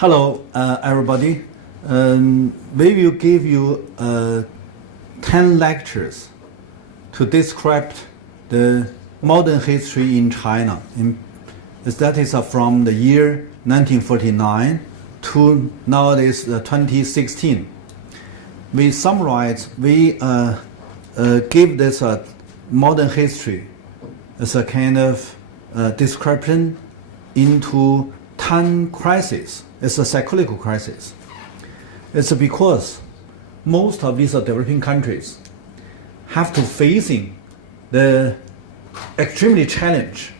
Hello, everybody. We will give you 10 lectures to describe the modern history in China. That is from the year 1949 to nowadays 2016. We summarize, we give this modern history as a kind of description into 10 crises. It's a cyclical crisis. It's because most of these developing countries have to facing the extremely challenge.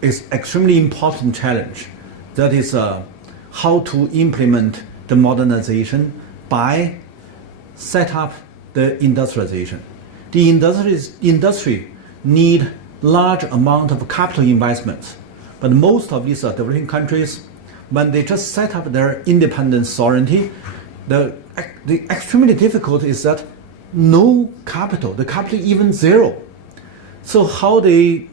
It's extremely important challenge. That is how to implement the modernization by set up the industrialization. The industry need large amount of capital investments, but most of these developing countries, when they just set up their independent sovereignty, the extremely difficult is that no capital, the capital even zero. So how they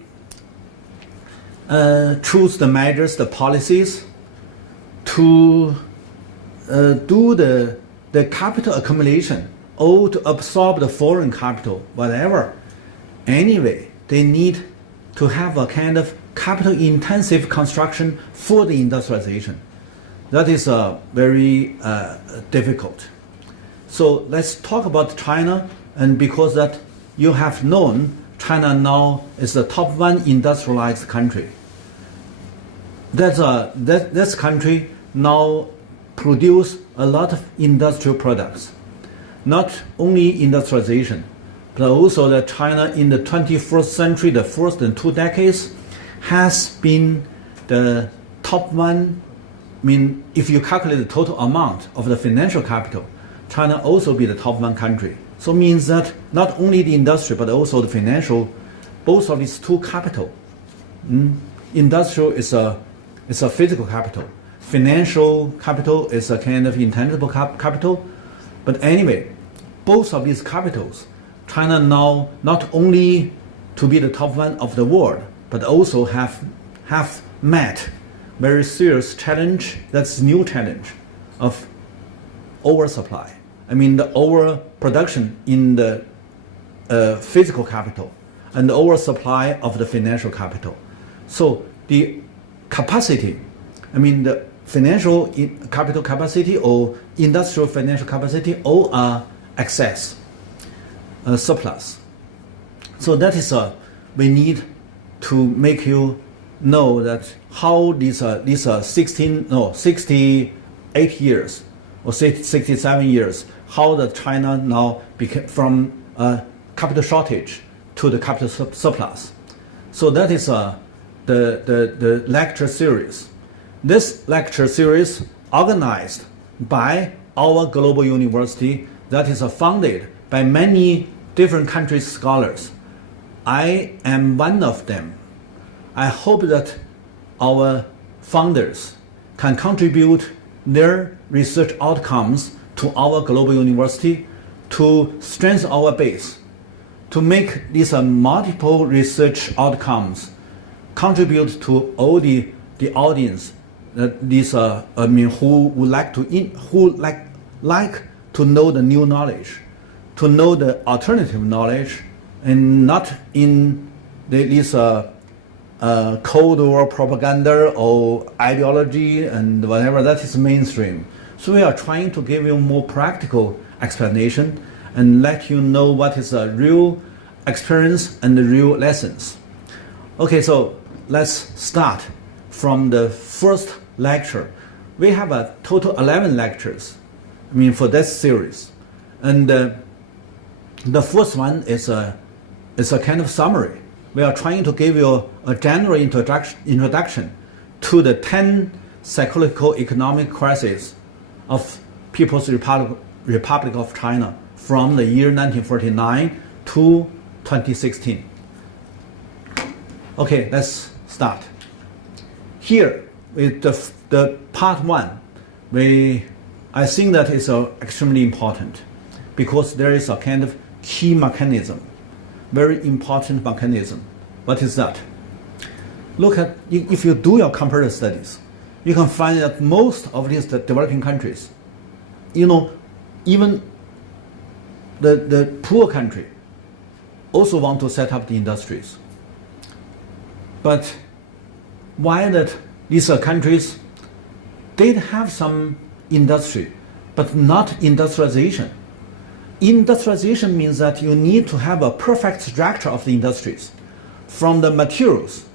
choose the measures, the policies to do the capital accumulation or to absorb the foreign capital, whatever. Anyway, they need to have a kind of capital intensive construction for the industrialization. That is very difficult. So let's talk about China, and because that you have known China now is the top one industrialized country. This country now produce a lot of industrial products. Not only industrialization, but also that China in the 21st century, the first and 2 decades, has been the top one. I mean, if you calculate the total amount of the financial capital, China also be the top one country. So it means that not only the industry, but also the financial, both of these two capital. Industrial is a physical capital. Financial capital is a kind of intangible capital. But anyway, both of these capitals, China now not only to be the top one of the world, but also have met very serious challenge, that's new challenge of oversupply. I mean the overproduction in the physical capital and the oversupply of the financial capital. So the capacity, I mean the financial capital capacity or industrial financial capacity all are excess, surplus. So that is we need to make you know that how these 68 years or 67 years, how the China now became from capital shortage to the capital surplus. So that is the lecture series. This lecture series organized by our global university that is founded by many different countries' scholars. I am one of them. I hope that our founders can contribute their research outcomes to our global university to strengthen our base, to make these multiple research outcomes contribute to all the audience that who would like to know the new knowledge, to know the alternative knowledge, and not in this Cold War propaganda or ideology and whatever that is mainstream. So we are trying to give you more practical explanation and let you know what is a real experience and the real lessons. Okay, so let's start from the first lecture. We have a total 11 lectures, I mean, for this series. And the first one is a kind of summary. We are trying to give you a general introduction to the 10 cyclical economic crises of People's Republic of China from the year 1949 to 2016. Okay, let's start. Here with the part 1, I think that is extremely important because there is a kind of key mechanism, very important mechanism. What is that? Look at, if you do your comparative studies, you can find that most of these developing countries, even the poor country also want to set up the industries. But why that these countries did have some industry, but not industrialization? Industrialization means that you need to have a perfect structure of the industries, from the materials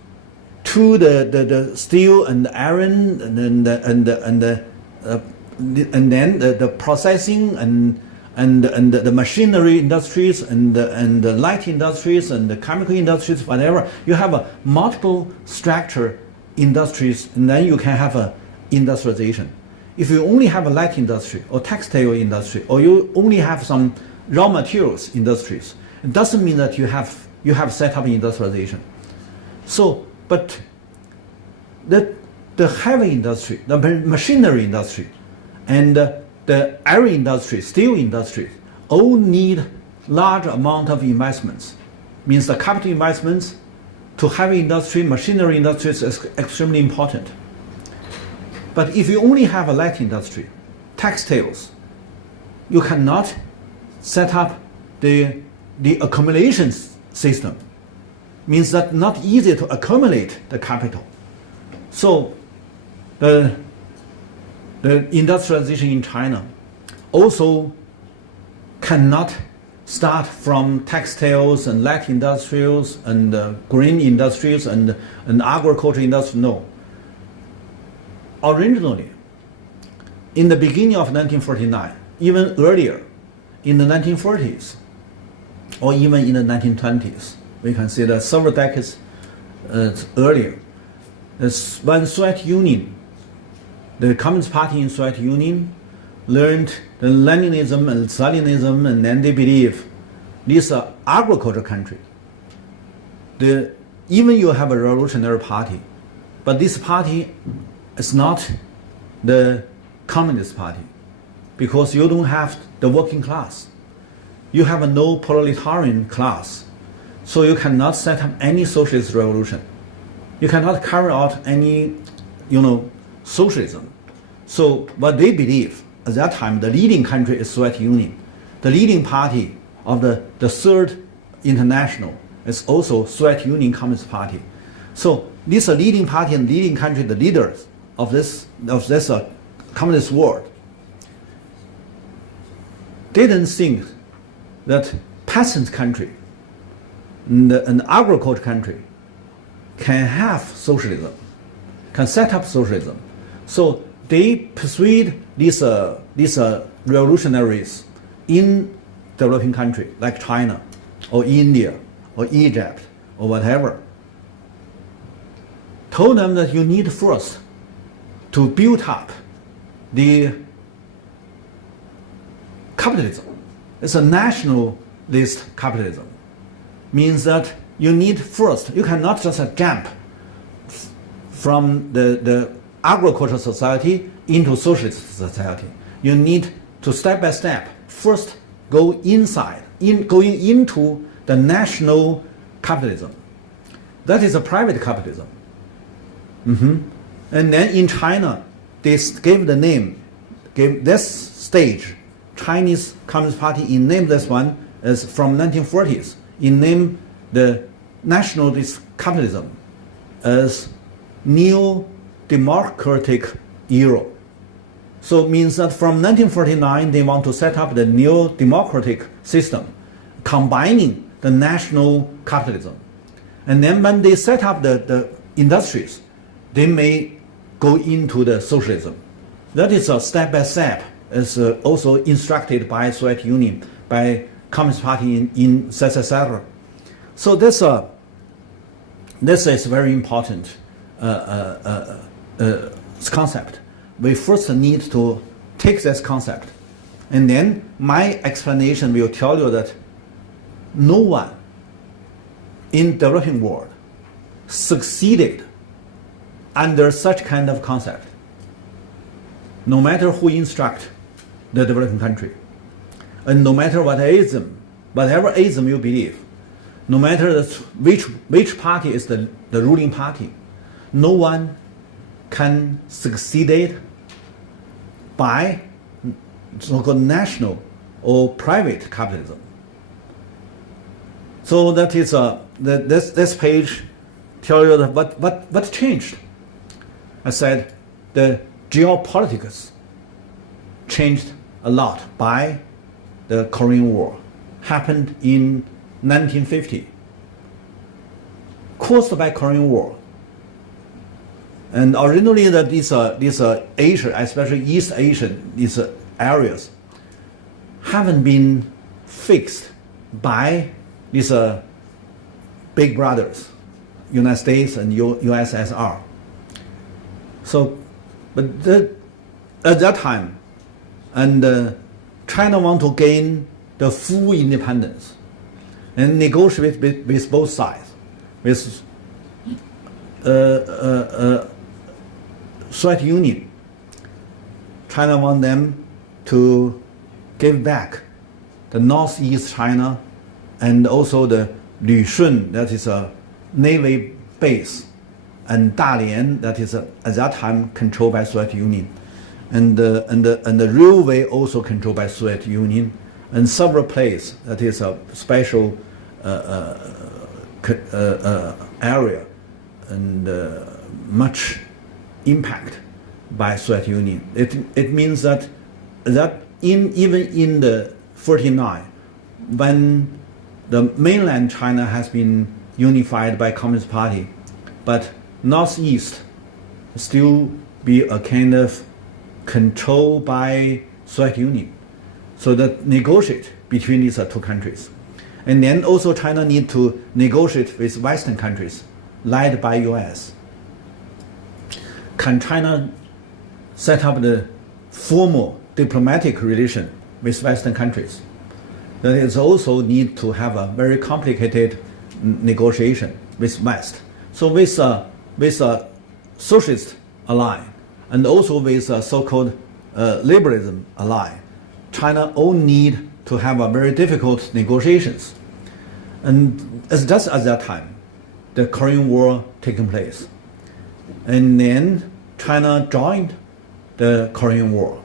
to the steel and the iron and then the processing and the machinery industries and the light industries and the chemical industries, whatever. You have a multiple structure industries, and then you can have a industrialization. If you only have a light industry or textile industry, or you only have some raw materials industries, it doesn't mean that you have set up industrialization. So, but the heavy industry, the machinery industry, and the iron industry, steel industry, all need large amount of investments. Means the capital investments to heavy industry, machinery industries is extremely important. But if you only have a light industry, textiles, you cannot set up the accumulation system. Means that not easy to accumulate the capital. So the industrialization in China also cannot start from textiles and light industries and green industries and agriculture industry. No. Originally, in the beginning of 1949, even earlier, in the 1940s, or even in the 1920s, we can see that several decades earlier, when Soviet Union, the Communist Party in Soviet Union, learned the Leninism and Stalinism, and then they believe this agriculture country. Even you have a revolutionary party, but this party is not the Communist Party, because you don't have the working class. You have no proletarian class, so you cannot set up any socialist revolution. You cannot carry out any, socialism. So what they believe at that time, the leading country is Soviet Union. The leading party of the Third International is also Soviet Union Communist Party. So this leading party and leading country, the leaders of this communist world, didn't think that peasant country and an agriculture country can have socialism, can set up socialism. So they persuade these revolutionaries in developing country like China or India or Egypt or whatever, told them that you need first to build up the capitalism. It's a nationalist capitalism. Means that you need first, you cannot just jump from the agricultural society into socialist society. You need to step by step first go inside, going into the national capitalism. That is a private capitalism. And then in China, they gave this stage, Chinese Communist Party, in name this one as from 1940s, in name the nationalist capitalism as neo-democratic era. So it means that from 1949 they want to set up the neo-democratic system, combining the national capitalism. And then when they set up the industries, they may go into the socialism. That is a step by step, as also instructed by Soviet Union, by Communist Party in ZSSR. So this is very important concept. We first need to take this concept, and then my explanation will tell you that no one in developing world succeeded under such kind of concept, no matter who instruct the developing country, and no matter whatever ism you believe, no matter which party is the ruling party, no one can succeed by so-called national or private capitalism. So that is this page tells you that what changed. I said the geopolitics changed a lot by the Korean War, happened in 1950, caused by Korean War. And originally these Asia, especially East Asian, these areas, haven't been fixed by these big brothers, United States and USSR. So, but at that time, and China want to gain the full independence and negotiate with both sides, with Soviet Union. China want them to give back the northeast China and also the Lishun, that is a navy base, and Dalian, that is at that time controlled by Soviet Union, and the railway also controlled by Soviet Union, and several places that is a special area and much impact by Soviet Union. It means that even in the 49, when the mainland China has been unified by Communist Party, but Northeast still be a kind of control by Soviet Union. So that negotiate between these two countries. And then also China need to negotiate with Western countries, led by US. Can China set up the formal diplomatic relation with Western countries? That is also need to have a very complicated negotiation with West. So with a socialist ally and also with a so-called liberalism ally, China all need to have a very difficult negotiations. And it's just at that time, the Korean War taking place. And then China joined the Korean War.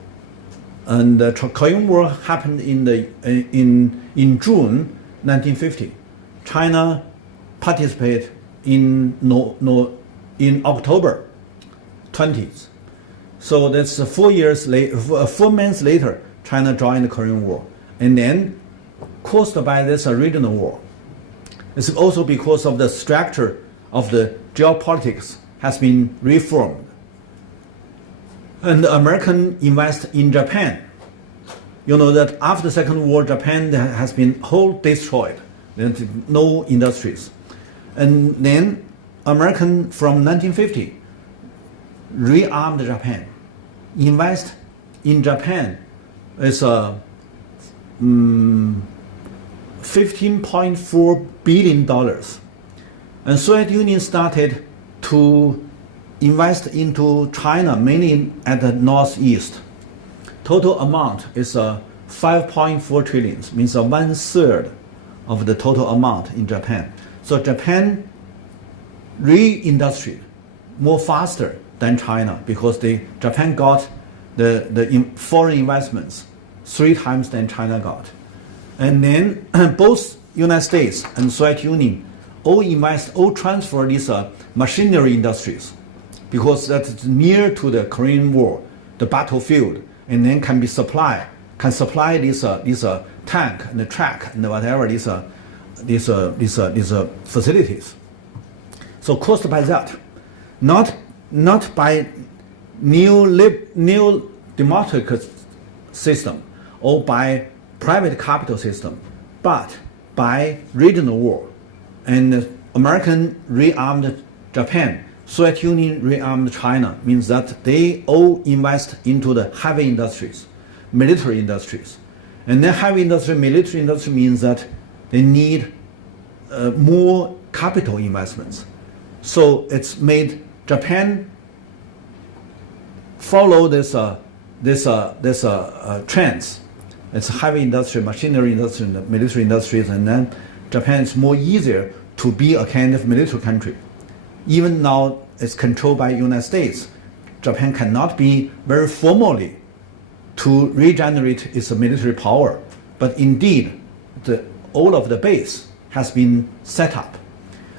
And the Korean War happened in June 1950. China participated in October 20th. So that's 4 months later, China joined the Korean War. And then caused by this regional war. It's also because of the structure of the geopolitics has been reformed. And the American invest in Japan. You know that after the Second War, Japan has been whole destroyed. There's no industries. And then American from 1950 rearmed Japan. Invest in Japan is $15.4 billion. And Soviet Union started to invest into China, mainly at the northeast. Total amount is 5.4 trillion, means 1/3 of the total amount in Japan. So Japan re-industried more faster than China because Japan got the foreign investments 3 times than China got. And then both United States and Soviet Union all transfer these machinery industries because that's near to the Korean War, the battlefield, and then can supply these tank and the track and whatever these facilities. So caused by that, not by new democratic system or by private capital system, but by regional war. And American rearmed Japan, Soviet Union rearmed China, means that they all invest into the heavy industries, military industries. And then heavy industry, military industry means that they need more capital investments. So it's made Japan follow this trends. It's heavy industry, machinery industry, and military industries, and then Japan is more easier to be a kind of military country. Even now it's controlled by United States. Japan cannot be very formally to regenerate its military power, but indeed all of the base has been set up.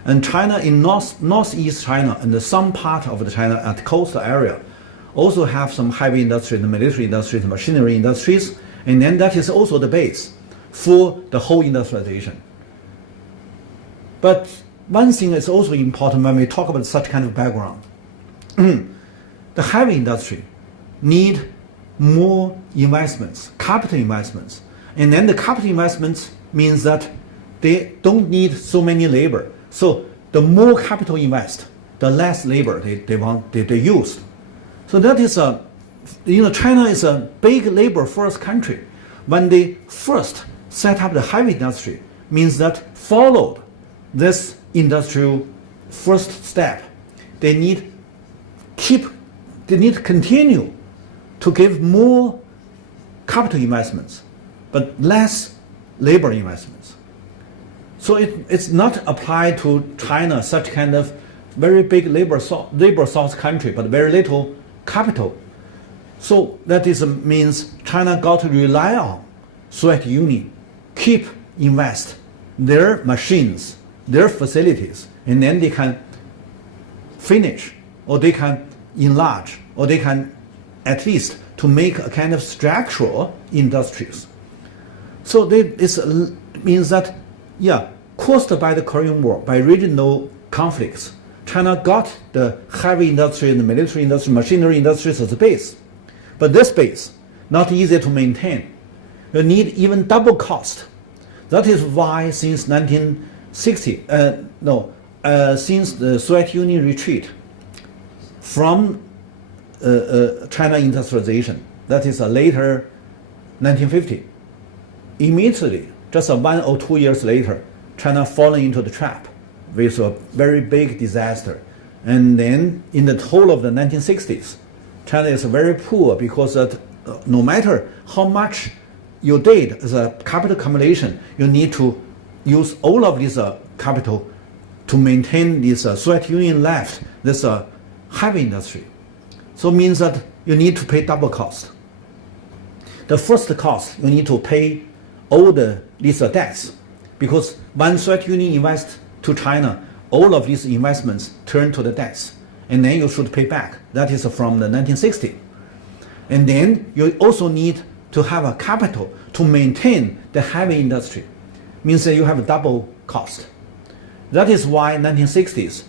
And China in northeast China and some part of the China at coastal area also have some heavy industry, the military industry, the machinery industries, and then that is also the base for the whole industrialization. But one thing is also important when we talk about such kind of background. The heavy industry need more investments, capital investments. And then the capital investments means that they don't need so many labor. So the more capital invest, the less labor they use. So that is China is a big labor first country. When they first set up the heavy industry, means that followed this industrial first step, they need to continue to give more capital investments, but less labor investments. So it's not applied to China, such kind of very big labor source country, but very little capital. So that means China got to rely on Soviet Union, keep invest their machines, their facilities, and then they can finish, or they can enlarge, or they can at least to make a kind of structural industries. So this means that, caused by the Korean War, by regional conflicts, China got the heavy industry and the military industry, machinery industries as a base. But this base, not easy to maintain. You need even double cost. That is why since 1960, since the Soviet Union retreat from China industrialization, that is later 1950, immediately, just 1 or 2 years later, China fallen into the trap with a very big disaster. And then in the whole of the 1960s, China is very poor because no matter how much you did as a capital accumulation, you need to use all of this capital to maintain this Soviet Union left, this heavy industry. So it means that you need to pay double cost. The first cost, you need to pay all these debts, because when Soviet Union invests to China, all of these investments turn to the debts, and then you should pay back. That is from the 1960s. And then you also need to have a capital to maintain the heavy industry. Means that you have a double cost. That is why in 1960s,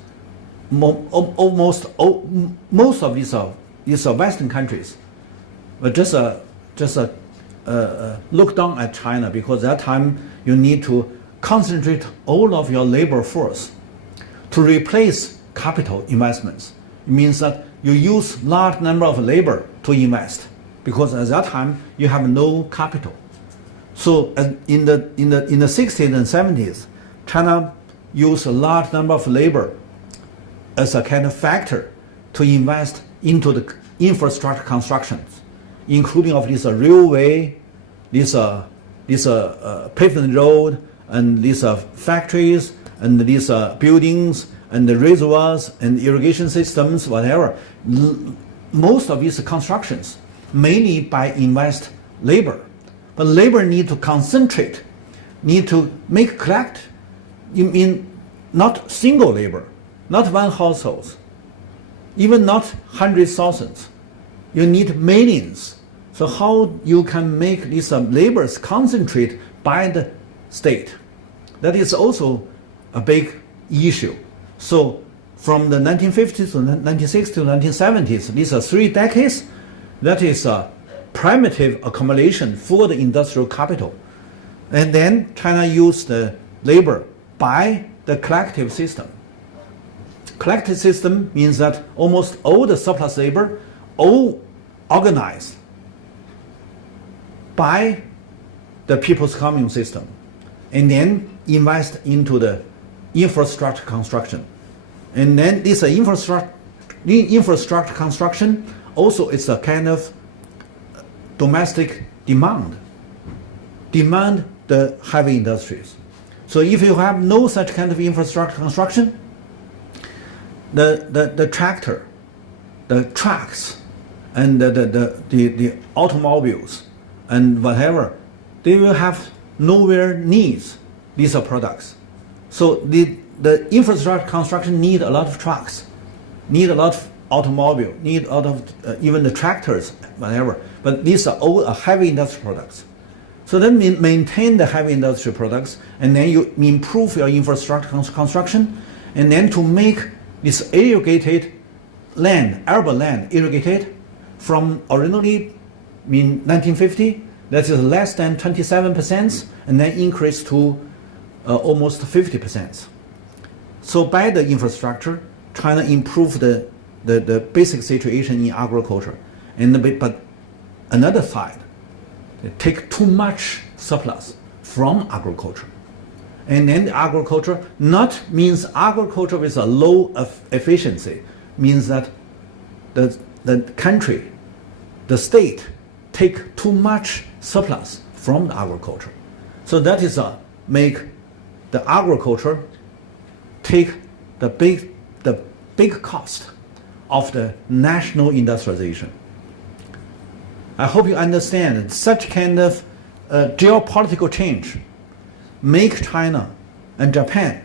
most of these Western countries were just look down at China, because at that time you need to concentrate all of your labor force to replace capital investments. It means that you use large number of labor to invest, because at that time you have no capital. So in the 60s and 70s, China used a large number of labor as a kind of factor to invest into the infrastructure constructions, including of this railway, this pavement road, and these factories, and these buildings, and the reservoirs, and irrigation systems, whatever. Most of these constructions mainly by invest labor. But labor need to concentrate, need to collect, you mean not single labor, not one household, even not hundreds, thousands. You need millions. So how you can make these labors concentrate by the state? That is also a big issue. So from the 1950s to 1960s to 1970s, these are 3 decades. That is a primitive accumulation for the industrial capital. And then China used the labor by the collective system. Collective system means that almost all the surplus labor, all organized by the people's commune system, and then invest into the infrastructure construction. And then this infrastructure construction also is a kind of domestic demand the heavy industries. So if you have no such kind of infrastructure construction, the tractor the trucks and the automobiles and whatever, they will have nowhere needs these are products. So the infrastructure construction need a lot of trucks, need a lot of automobile, need a lot of even the tractors, whatever. But these are all heavy industrial products. So then maintain the heavy industrial products, and then you improve your infrastructure construction, and then to make this irrigated land, arable land, irrigated from originally in 1950, that is less than 27%, and then increase to almost 50%. So by the infrastructure, China improved the basic situation in agriculture. But another side, they take too much surplus from agriculture. And then the agriculture not means agriculture with a low efficiency, means that the country, the state, take too much surplus from the agriculture. So that is make the agriculture take the big cost of the national industrialization. I hope you understand such kind of geopolitical change make China and Japan,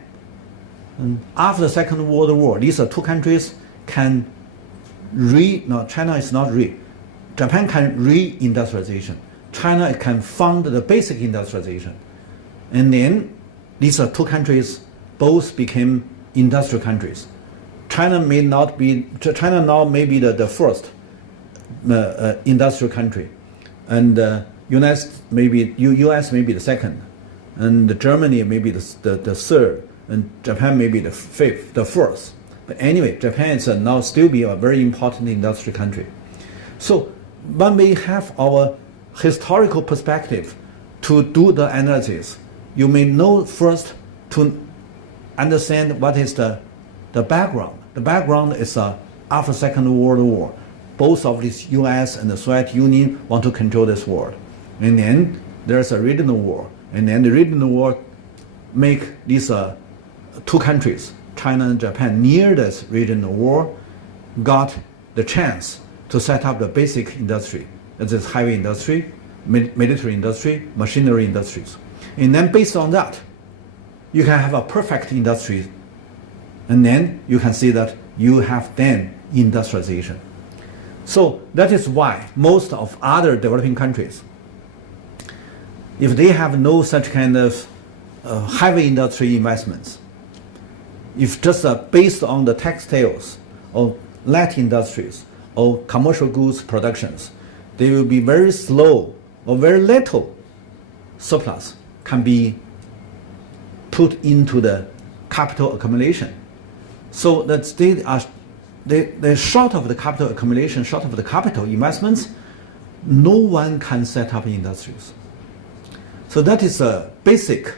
and after the Second World War, these are two countries can China is not Japan can re-industrialization. China can fund the basic industrialization. And then these are two countries both became industrial countries. China now may be the first industrial country, and US may be the second, and Germany may be the third, and Japan may be the fourth. But anyway, Japan is now still be a very important industrial country. So when we have our historical perspective to do the analysis, you may know first to understand what is the background. The background is after Second World War. Both of these US and the Soviet Union want to control this world. And then there's a regional war. And then the regional war make these two countries, China and Japan, near this regional war, got the chance to set up the basic industry. That is heavy industry, military industry, machinery industries. And then based on that, you can have a perfect industry. And then you can see that you have then industrialization. So that is why most of other developing countries, if they have no such kind of heavy industry investments, if just based on the textiles or light industries or commercial goods productions, they will be very slow or very little surplus can be put into the capital accumulation. So that they're short of the capital accumulation, short of the capital investments, no one can set up industries. So that is a basic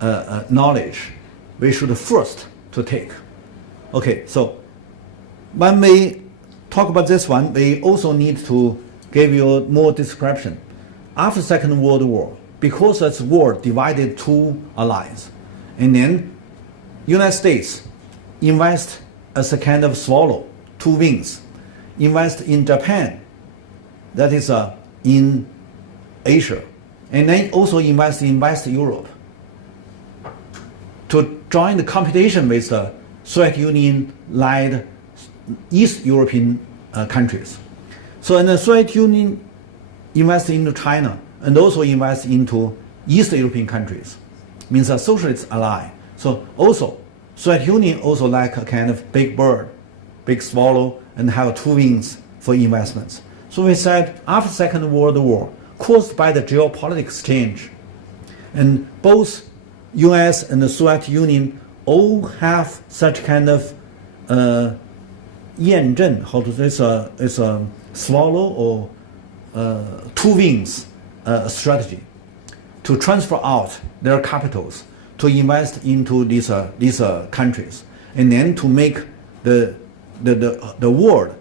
knowledge we should first to take. Okay, so when we talk about this one, we also need to give you more description. After Second World War, because this war divided two allies, and then United States invest as a kind of swallow, two wings, invest in Japan, that is in Asia, and then also invest in West Europe to join the competition with the Soviet Union-led East European countries. So and the Soviet Union invest into China and also invest into East European countries, means a socialist ally. So also Soviet Union also like a kind of big bird, big swallow, and have two wings for investments. So we said after Second World War, caused by the geopolitics change, and both US and the Soviet Union all have such kind of 验证, how to say, it's a swallow or two wings strategy to transfer out their capitals to invest into these countries, and then to make the world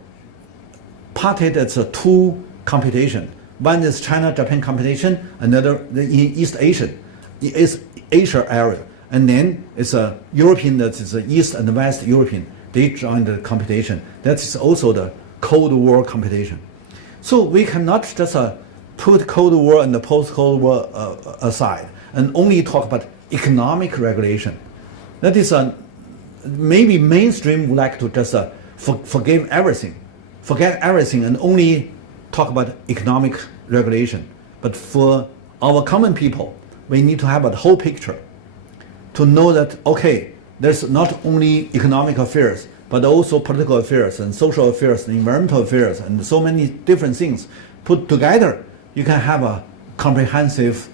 parted as a two competition. One is China-Japan competition, another the East Asia area, and then it's a European, that is the East and West European. They join the competition. That is also the Cold War competition. So we cannot just put Cold War and the post-Cold War aside and only talk about economic regulation. That is maybe mainstream would like to just forget everything and only talk about economic regulation. But for our common people, we need to have a whole picture to know that, okay, there's not only economic affairs, but also political affairs and social affairs and environmental affairs and so many different things put together. You can have a comprehensive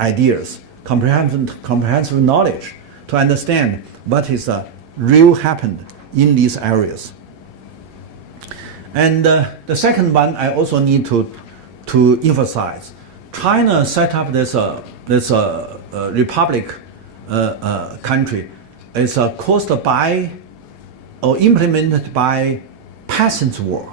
ideas, comprehensive knowledge to understand what is real happened in these areas. And the second one I also need to emphasize. China set up this republic country. It's caused by or implemented by peasants' war.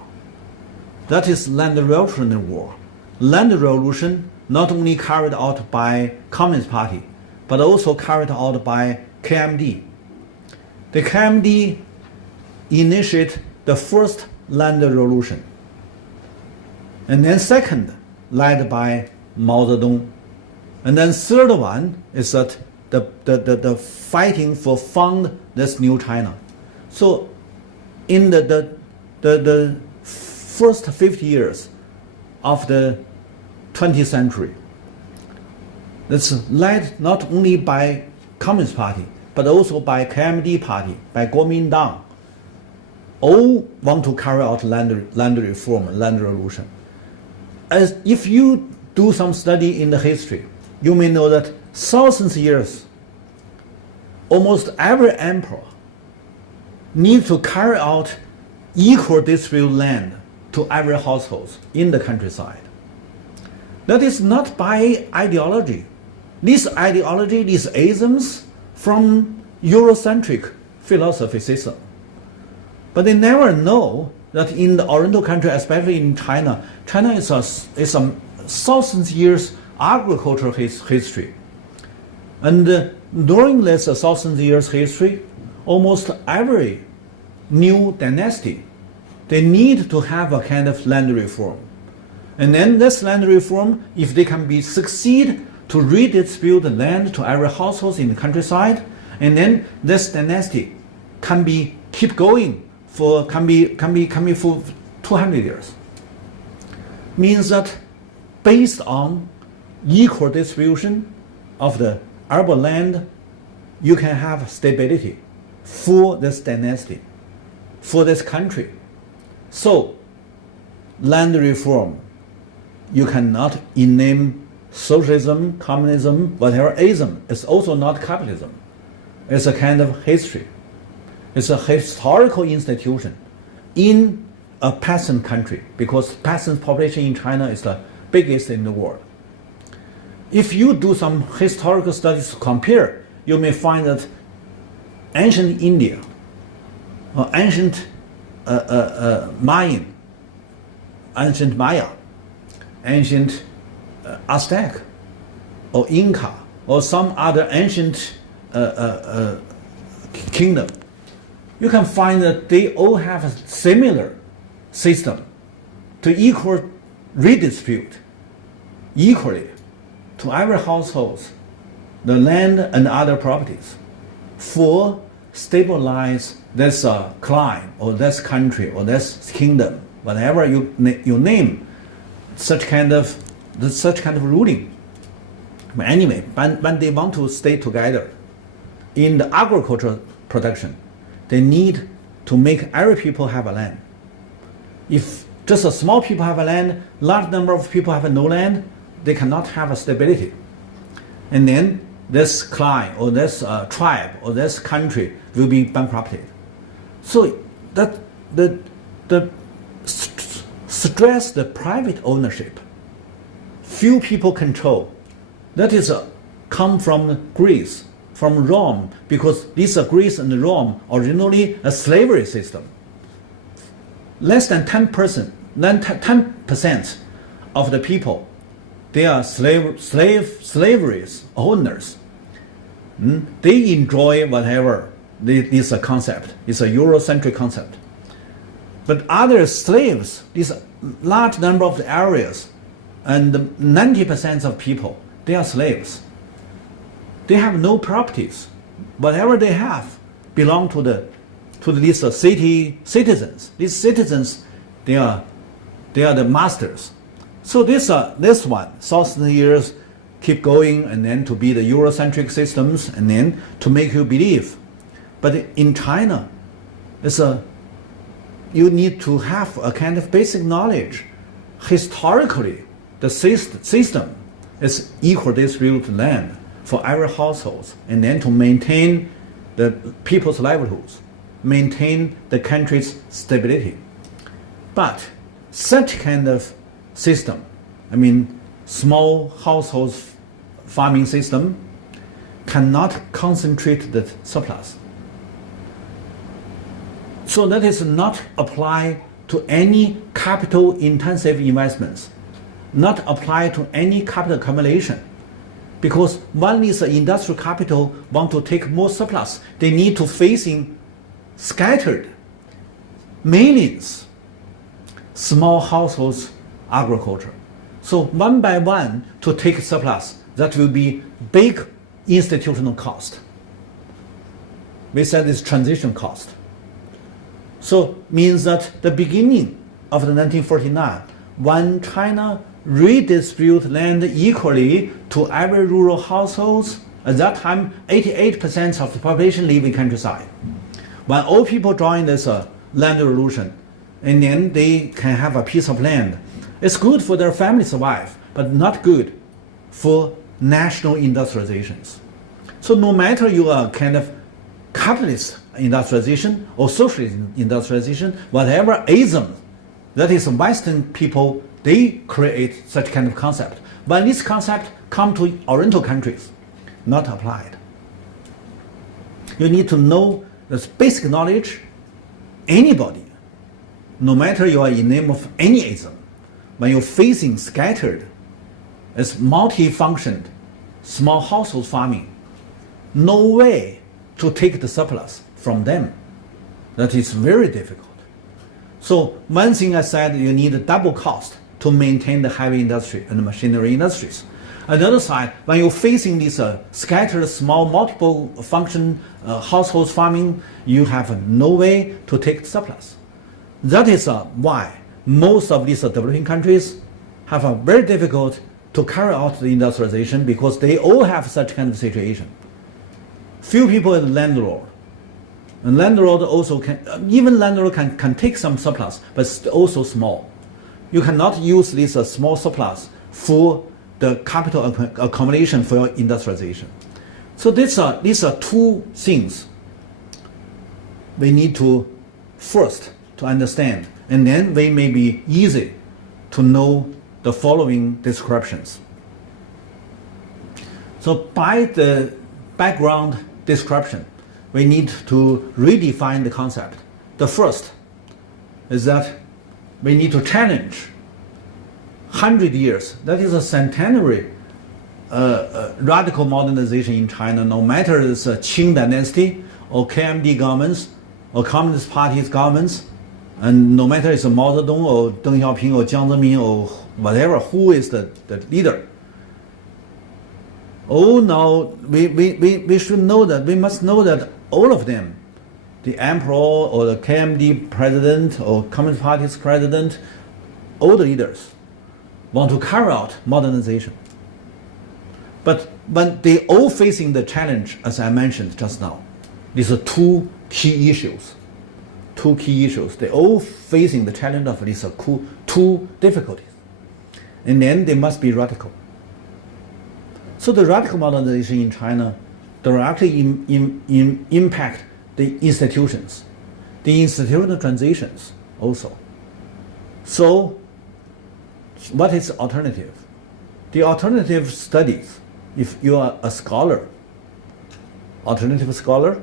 That is land revolutionary war. Land revolution not only carried out by Communist Party, but also carried out by KMD. The KMD initiated the first land revolution. And then second, led by Mao Zedong. And then third one is that the fighting for found this new China. So in the first 50 years of the 20th century, that's led not only by Communist Party, but also by KMD Party, by Kuomintang. All want to carry out land reform, land revolution. As if you do some study in the history, you may know that thousands of years, almost every emperor needs to carry out equal distributed land to every household in the countryside. That is not by ideology. This ideology, these isms from Eurocentric philosophy system. But they never know that in the Oriental country, especially in China, China is a thousands years agricultural history. And during this thousands years history, almost every new dynasty, they need to have a kind of land reform. And then this land reform, if they can succeed to redistribute the land to every household in the countryside, and then this dynasty can be keep going for can be for 200 years. Means that based on equal distribution of the urban land, you can have stability for this dynasty, for this country. So land reform, you cannot name socialism, communism, whatever ism. It's also not capitalism. It's a kind of history. It's a historical institution in a peasant country, because peasant population in China is the biggest in the world. If you do some historical studies to compare, you may find that ancient India, or ancient Mayan, ancient Maya, ancient Aztec, or Inca, or some other ancient kingdom, you can find that they all have a similar system to equal redistribute equally to every household the land and other properties for stabilize this clan or this country or this kingdom, whatever you name such kind of ruling. But anyway, when they want to stay together in the agricultural production, they need to make every people have a land. If just a small people have a land, large number of people have no land, they cannot have a stability. And then this clan or this tribe or this country will be bankrupted. So that the stress the private ownership, few people control. That is come from Greece, from Rome, because these are Greece and Rome originally a slavery system. Less than 10% of the people, they are slavery owners. They enjoy whatever this concept. It's a Eurocentric concept. But other slaves, this large number of the areas, and 90% of people, they are slaves. They have no properties. Whatever they have belong to these city citizens. These citizens, they are the masters. So this one, 1,000 years, keep going, and then to be the Eurocentric systems, and then to make you believe. But in China, you need to have a kind of basic knowledge. Historically, the system is equal distributed land for every household, and then to maintain the people's livelihoods, maintain the country's stability. But such kind of system, small household farming system, cannot concentrate the surplus. So that is not apply to any capital intensive investments, not apply to any capital accumulation. Because when this industrial capital want to take more surplus, they need to facing scattered millions small households agriculture. So one by one to take surplus, that will be big institutional cost. We said it's transition cost. So means that the beginning of the 1949, when China redistribute land equally to every rural households, at that time 88% of the population live in countryside. When all people join this land revolution, and then they can have a piece of land, it's good for their family survive, but not good for national industrializations. So no matter you are kind of capitalist industrialization or socialist industrialization, whatever ism, that is Western people, they create such kind of concept. When this concept come to Oriental countries, not applied. You need to know this basic knowledge. Anybody, no matter you are in name of any ism, when you're facing scattered, it's multi-functioned, small household farming, no way to take the surplus from them. That is very difficult. So one thing I said, you need a double cost to maintain the heavy industry and the machinery industries. Another side, when you're facing these scattered small multiple function household farming, you have no way to take surplus. That is why most of these developing countries have a very difficult to carry out the industrialization, because they all have such kind of situation. Few people are landlord. And landlord also can, even landlord can take some surplus, but it's also small. You cannot use this small surplus for the capital accumulation for your industrialization. So these are two things we need to first to understand, and then they may be easy to know the following descriptions. So by the background description, we need to redefine the concept. The first is that we need to challenge 100 years, that is a centenary radical modernization in China, no matter it's a Qing dynasty or KMD governments or Communist Party's governments, and no matter it's a Mao Zedong or Deng Xiaoping or Jiang Zemin or whatever, who is the leader. Oh, now we should know that, we must know that all of them, the emperor or the KMD president or Communist Party's president, all the leaders want to carry out modernization. But when they all facing the challenge, as I mentioned just now, these are two key issues. They all facing the challenge of these two difficulties. And then they must be radical. So the radical modernization in China directly impact the institutions, the institutional transitions also. So what is the alternative? The alternative studies, if you are a scholar, alternative scholar,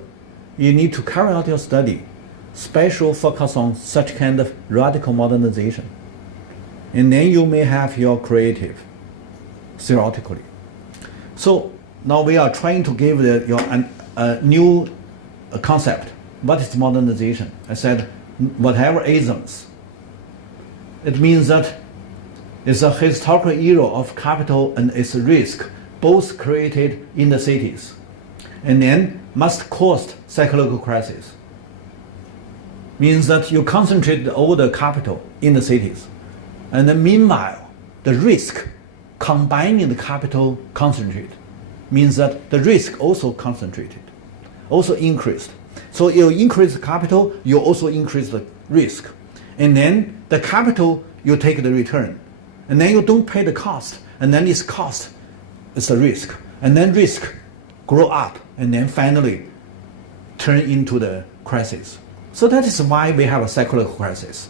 you need to carry out your study, special focus on such kind of radical modernization. And then you may have your creative, theoretically. So now we are trying to give a new concept. What is modernization? I said whatever isms. It means that it's a historical era of capital and its risk, both created in the cities, and then must cause cyclical crisis. Means that you concentrate all the capital in the cities, and then meanwhile, the risk combining the capital concentrate means that the risk also concentrated, also increased. So you increase the capital, you also increase the risk. And then the capital, you take the return. And then you don't pay the cost. And then this cost is the risk. And then risk grow up and then finally turn into the crisis. So that is why we have a cyclical crisis.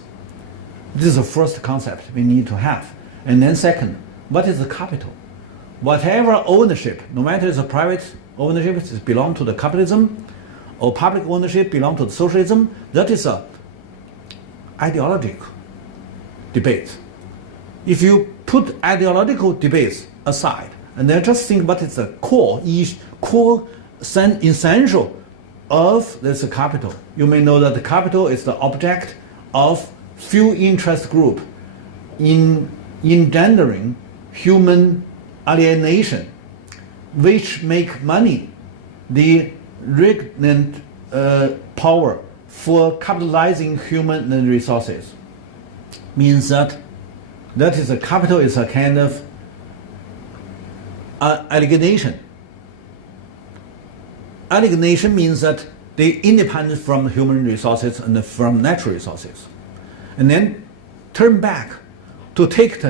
This is the first concept we need to have. And then second, what is the capital? Whatever ownership, no matter it's a private ownership, it belongs to the capitalism, or public ownership belongs to the socialism, that is a ideological debate. If you put ideological debates aside, and then just think what is the core essential of this capital, you may know that the capital is the object of few interest group in engendering human alienation, which make money the regnant power for capitalizing human resources. Means that is a capital is a kind of alienation. Alienation means that they independent from human resources and from natural resources, and then turn back to take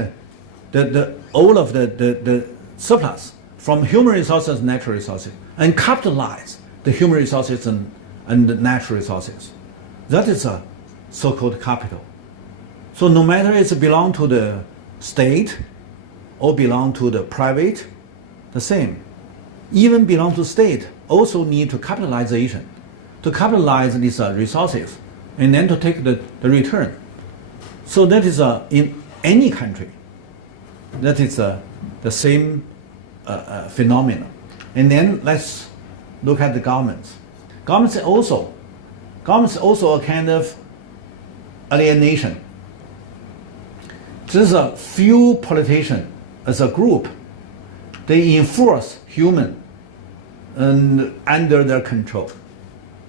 all of the surplus from human resources and natural resources and capitalize the human resources and the natural resources. That is a so-called capital. So no matter it's belong to the state or belong to the private, the same. Even belong to state also need to capitalization, to capitalize these resources and then to take the return. So that is in any country, that is the same phenomenon. And then let's look at the governments. Governments also a kind of alienation. There's a few politicians as a group, they enforce human and under their control.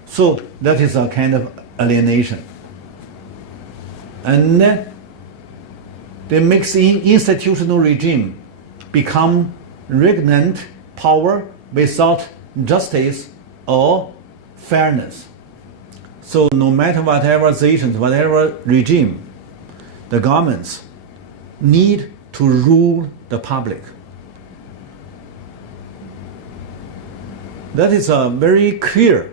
So that is a kind of alienation. And then they mix in institutional regime, become regnant power without justice or fairness. So no matter whatever nations, whatever regime, the governments need to rule the public. That is very clear.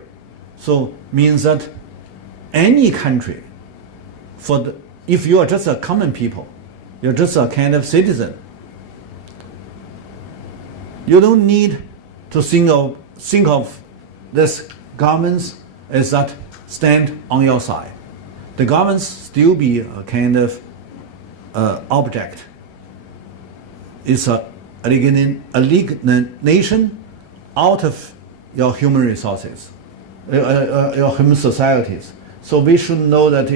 So means that any country, if you are just a common people, you're just a kind of citizen, you don't need to think of this governments as that stand on your side. The governments still be a kind of object. It's a alienation out of your human resources, your human societies. So we should know that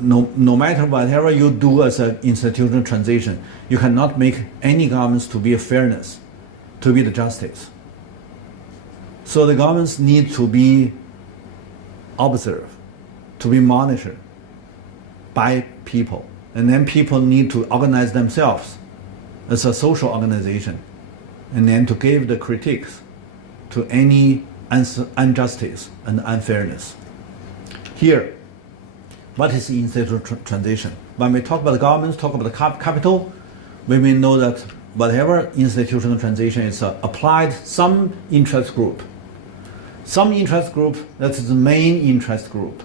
no matter whatever you do as an institutional transition, you cannot make any governments to be a fairness, to be the justice. So the governments need to be observed, to be monitored by people. And then people need to organize themselves as a social organization and then to give the critiques to any injustice and unfairness. Here, what is institutional transition? When we talk about the governments, talk about the capital, we may know that whatever institutional transition is applied some interest group. Some interest group, that's the main interest group,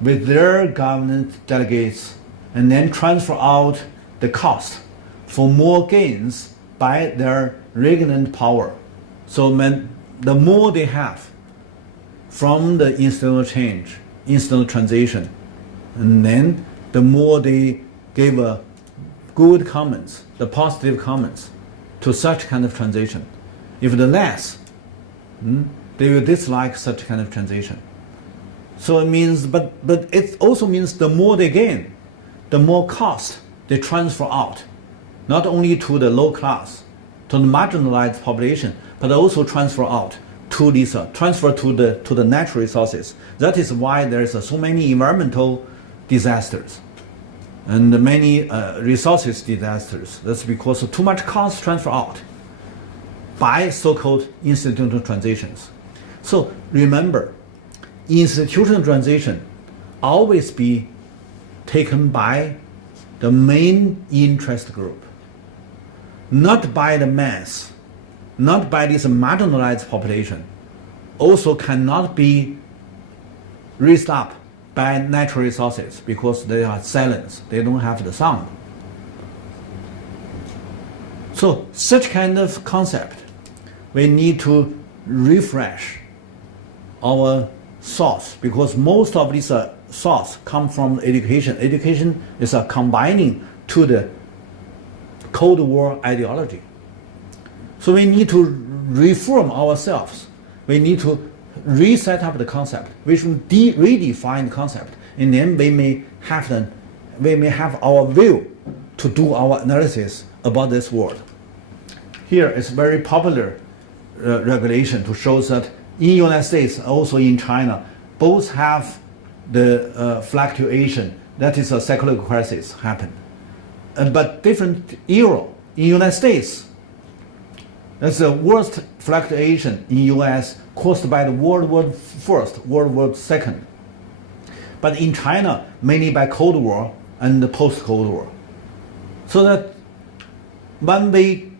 with their government delegates, and then transfer out the cost for more gains by their regnant power. So the more they have from the institutional change, institutional transition, and then the more they give good comments, the positive comments to such kind of transition. If the less, they will dislike such kind of transition. So it means, but it also means the more they gain, the more cost they transfer out, not only to the low class, to the marginalized population, but also transfer out to these transfer to the natural resources. That is why there is so many environmental disasters and many resources disasters. That's because of too much cost transfer out by so-called institutional transitions. So remember, institutional transition always be taken by the main interest group, not by the mass, not by this marginalized population. Also cannot be raised up by natural resources because they are silenced, they don't have the sound. So such kind of concept, we need to refresh our source, because most of these source come from education. Education is combining to the Cold War ideology. So we need to reform ourselves. We need to reset up the concept. We should redefine the concept, and then we may have our view to do our analysis about this world. Here is very popular regulation to show that in the United States, also in China, both have the fluctuation, that is a cyclical crisis happen. But different era. In the United States, that's the worst fluctuation in the US caused by the World War I, World War II. But in China, mainly by Cold War and the post-Cold War. So that when we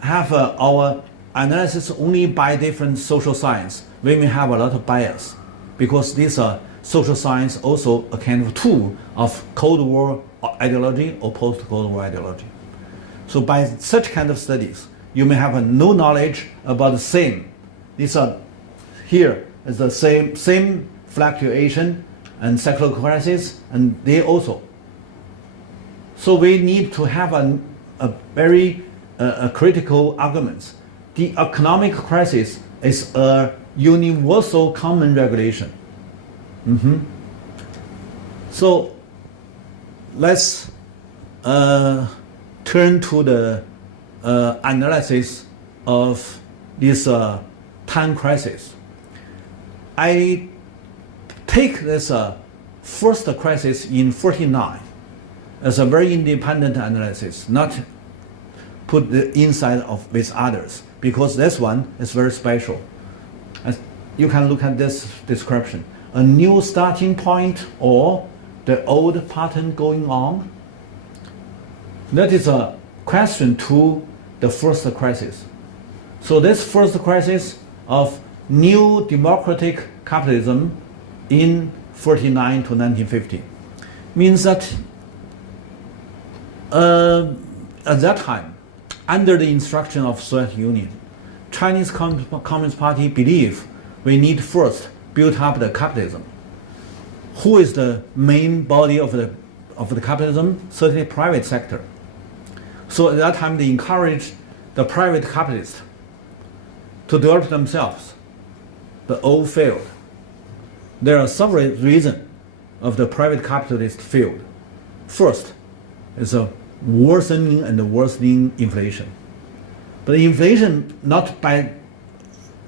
have our analysis only by different social science, we may have a lot of bias, because these are social science also a kind of tool of Cold War ideology or post-Cold War ideology. So by such kind of studies, you may have no knowledge about the same. These are here is the same fluctuation and cyclical crisis, and they also. So we need to have a very critical arguments. The economic crisis is a universal common regulation. So let's turn to the analysis of this time crisis. I take this first crisis in 49 as a very independent analysis, not put the inside of with others, because this one is very special. As you can look at this description. A new starting point or the old pattern going on. That is a question to the first crisis. So this first crisis of new democratic capitalism in 49 to 1950 means that at that time, under the instruction of Soviet Union, Chinese Communist Party believe we need first build up the capitalism. Who is the main body of the capitalism? Certainly private sector. So at that time they encouraged the private capitalists to develop themselves, but all failed. There are several reasons of the private capitalist failed. First is a worsening and worsening inflation. But inflation not by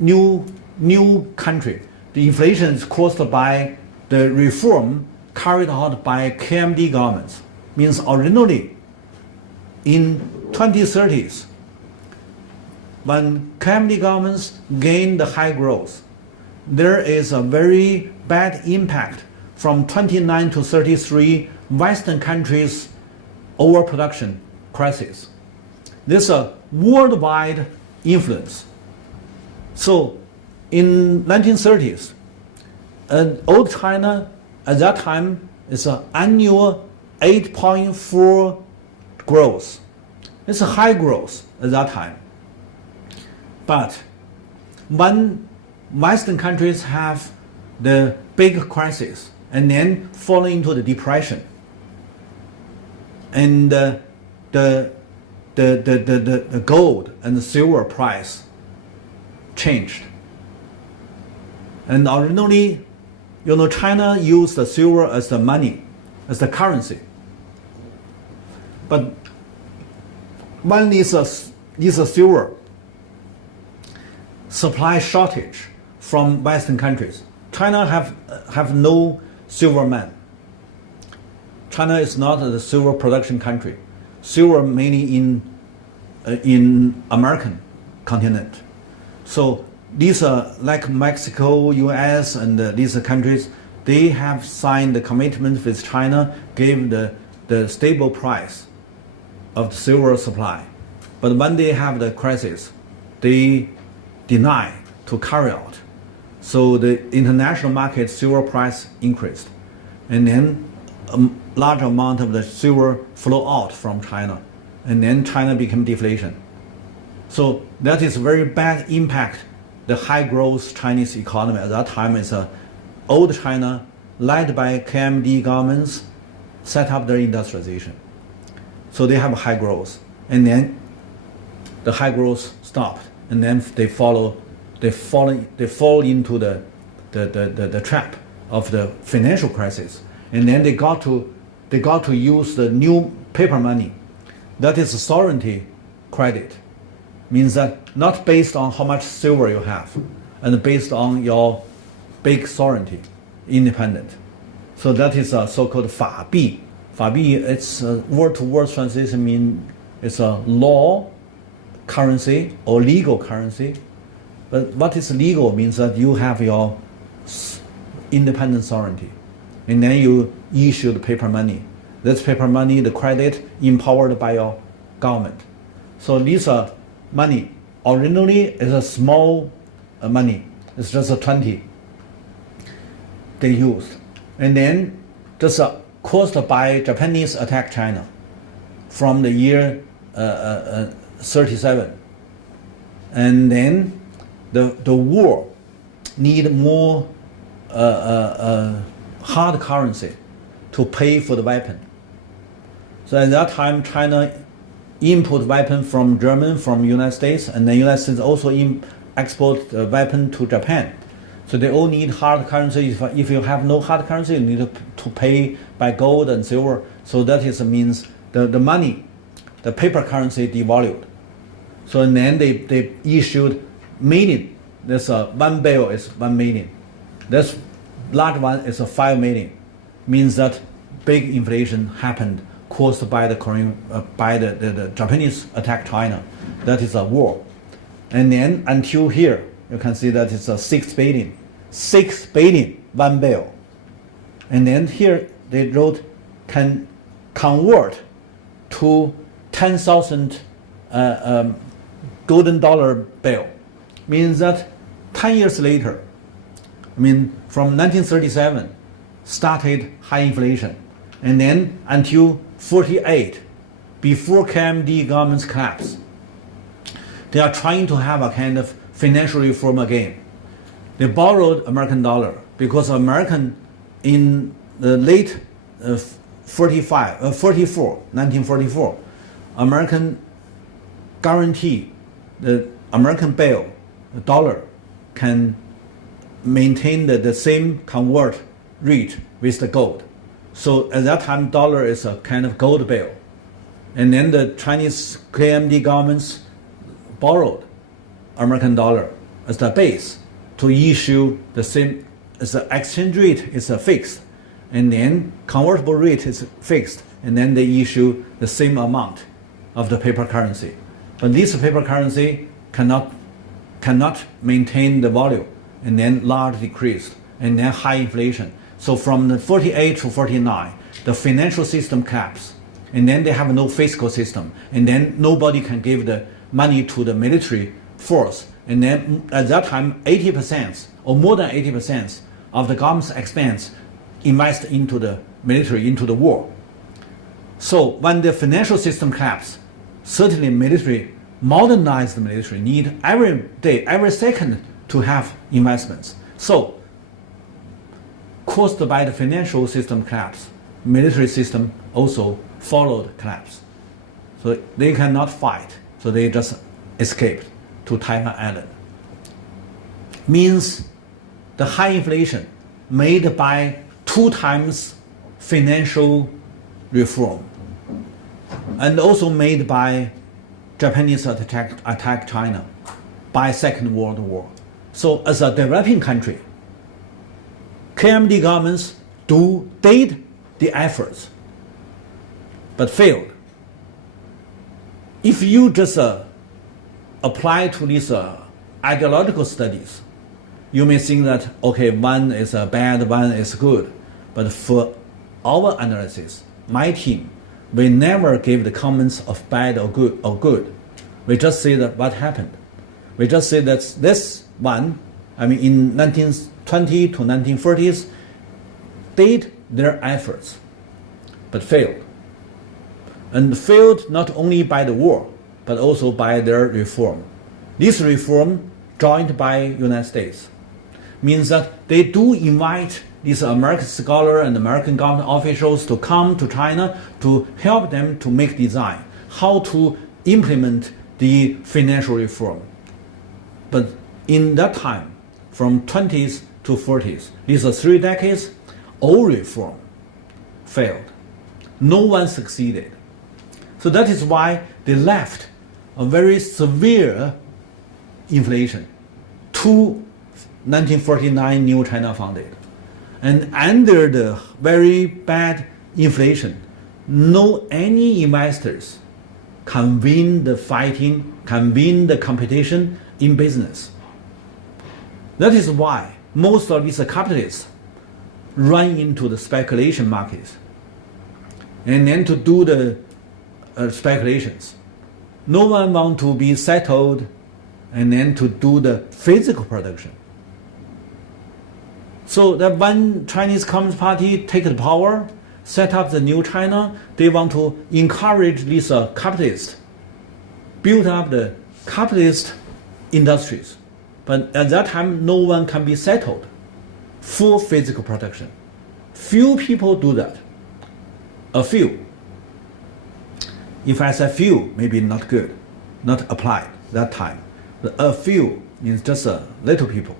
new country. The inflation is caused by the reform carried out by KMD governments. Means originally in 2030s, when KMD governments gain the high growth, there is a very bad impact from 29 to 33 Western countries overproduction crisis. This is a worldwide influence. So in 1930s, old China at that time is an annual 8.4 growth. It's a high growth at that time. But when Western countries have the big crisis and then fall into the depression, and the gold and the silver price changed. And originally, China used the silver as the money, as the currency. But when this silver supply shortage from Western countries, China have no silver mine. China is not a silver production country. Silver mainly in American continent. So these are like Mexico, US, and these countries. They have signed the commitment with China, gave the stable price of the silver supply. But when they have the crisis, they deny to carry out. So the international market silver price increased. And then a large amount of the silver flow out from China. And then China became deflation. So that is very bad impact the high growth Chinese economy. At that time, it's old China, led by KMD governments, set up their industrialization. So they have high growth. And then the high growth stopped. And then they fall into the trap of the financial crisis. And then they got to use the new paper money. That is sovereignty credit. Means that not based on how much silver you have, and based on your big sovereignty, independent. So that is a so-called 法币. 法币, its word-to-word translation means it's a law currency or legal currency. But what is legal means that you have your independent sovereignty. And then you issue the paper money. This paper money, the credit, empowered by your government. So these are money. Originally, it's a small money. It's just a 20 they used. And then just caused by Japanese attack China from the year 37. And then the war need more hard currency to pay for the weapon. So at that time, China import weapon from Germany, from United States, and the United States also export weapon to Japan. So they all need hard currency. If you have no hard currency, you need to pay by gold and silver. So that is means the money, the paper currency devalued. So and then they issued million. This one bill is 1 million. This large one is 5 million. Means that big inflation happened, caused by the Japanese attack China. That is a war. And then until here, you can see that it's a 6 billion. 6 billion, one bill. And then here they wrote can convert to 10,000 golden dollar bill. Means that 10 years later, from 1937, started high inflation. And then until 48, before KMD government's collapse, they are trying to have a kind of financial reform again. They borrowed American dollar because American in the late 1944, American guarantee the American bill, the dollar, can maintain the same convert rate with the gold. So at that time, dollar is a kind of gold bill. And then the Chinese KMD governments borrowed American dollar as the base to issue the same, as the exchange rate is fixed. And then convertible rate is fixed. And then they issue the same amount of the paper currency. But this paper currency cannot maintain the value, and then large decreased, and then high inflation. So from the 48 to 49, the financial system collapsed, and then they have no fiscal system, and then nobody can give the money to the military force. And then at that time, 80% or more than 80% of the government's expense invest into the military, into the war. So when the financial system collapsed, certainly military, modernized military need every day, every second to have investments. So caused by the financial system collapse, military system also followed collapse. So they cannot fight, so they just escaped to Taiwan Island. Means the high inflation made by 2 times financial reform, and also made by Japanese attack China by Second World War. So as a developing country, KMD governments did the efforts, but failed. If you just apply to these ideological studies, you may think that, okay, one is bad, one is good. But for our analysis, my team, we never gave the comments of bad or good. We just say that what happened. We just say that this one, in 1920 to 1940s, did their efforts, but failed. And failed not only by the war, but also by their reform. This reform, joined by United States, means that they do invite these American scholars and American government officials to come to China to help them to make design, how to implement the financial reform. But in that time, from 20s to 40s, these are 3 decades, all reform failed. No one succeeded. So that is why they left a very severe inflation to 1949 New China founded. And under the very bad inflation, no any investors can win the fighting, can win the competition in business. That is why most of these capitalists run into the speculation markets and then to do the speculations. No one wants to be settled and then to do the physical production. So that when Chinese Communist Party take the power, set up the new China, they want to encourage these capitalists, build up the capitalist industries. But at that time, no one can be settled for physical production. Few people do that. A few. If I say few, maybe not good, not applied that time. A few means just a little people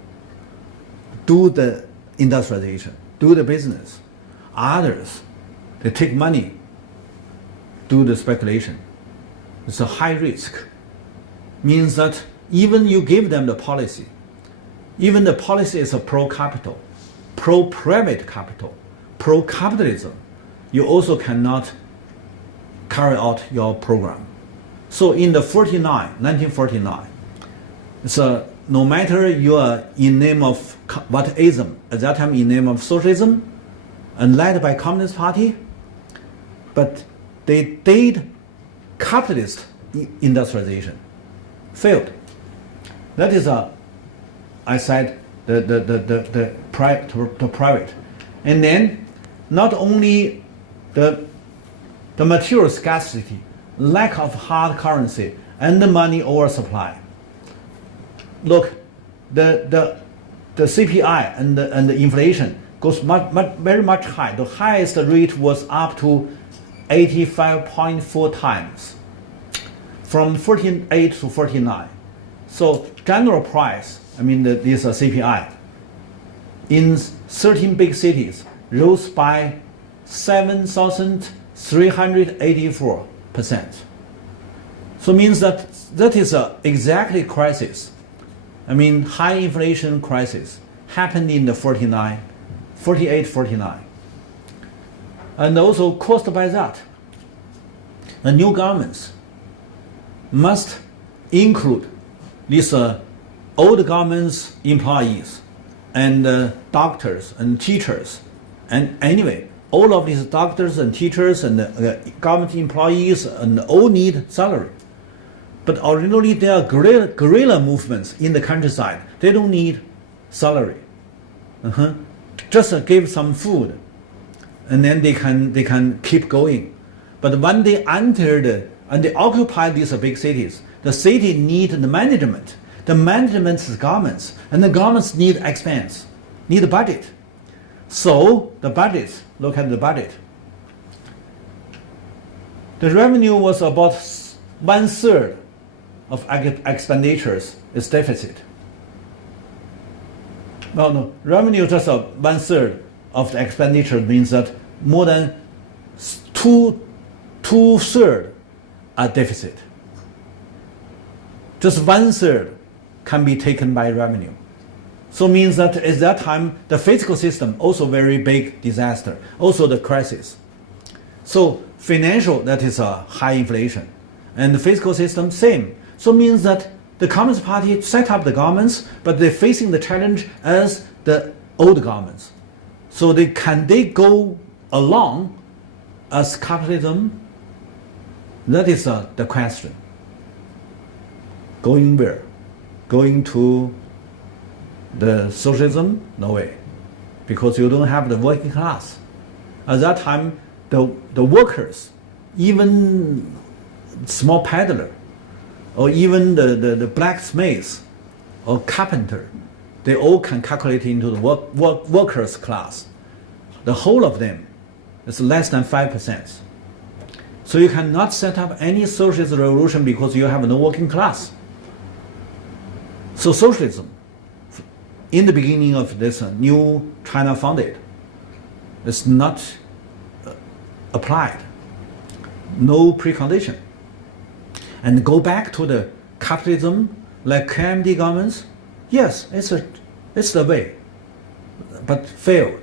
do the industrialization, do the business. Others, they take money, do the speculation. It's a high risk. Means that even you give them the policy, even the policy is a pro-capital, pro-private capital, pro-capitalism, you also cannot carry out your program. So in the 1949, it's no matter you are in name of what ism, at that time in name of socialism, and led by Communist Party, but they did capitalist industrialization, failed. That is I said the private, and then not only the material scarcity, lack of hard currency, and the money oversupply. Look, the CPI and the inflation goes very much high. The highest rate was up to 85.4 times, from 48 to 49. So general price, this CPI, in 13 big cities rose by 7,384%. So means that is exactly crisis. High inflation crisis happened in the 48, 49. And also caused by that, the new governments must include these old government's employees and doctors and teachers. And anyway, all of these doctors and teachers and government employees and all need salary. But originally there are guerrilla movements in the countryside. They don't need salary. Just give some food, and then they can keep going. But when they entered and they occupied these big cities, the city need the management. The management is governments, and the governments need expense, need a budget. So the budget, look at the budget. The revenue was about 1/3 of expenditures is deficit. Well, no, revenue just 1/3 of the expenditure means that more than two-thirds are deficit. Just 1/3 can be taken by revenue. So means that at that time, the physical system also very big disaster, also the crisis. So financial, that is a high inflation. And the physical system, same. So means that the Communist Party set up the governments, but they're facing the challenge as the old governments. So can they go along as capitalism? That is the question. Going where? Going to the socialism? No way. Because you don't have the working class. At that time, the workers, even small peddler, or even the blacksmiths or carpenter, they all can calculate into the workers class. The whole of them is less than 5%. So you cannot set up any socialist revolution because you have no working class. So socialism, in the beginning of this new China founded, is not applied. No precondition. And go back to the capitalism, like KMD governments, yes, it's the way, but failed,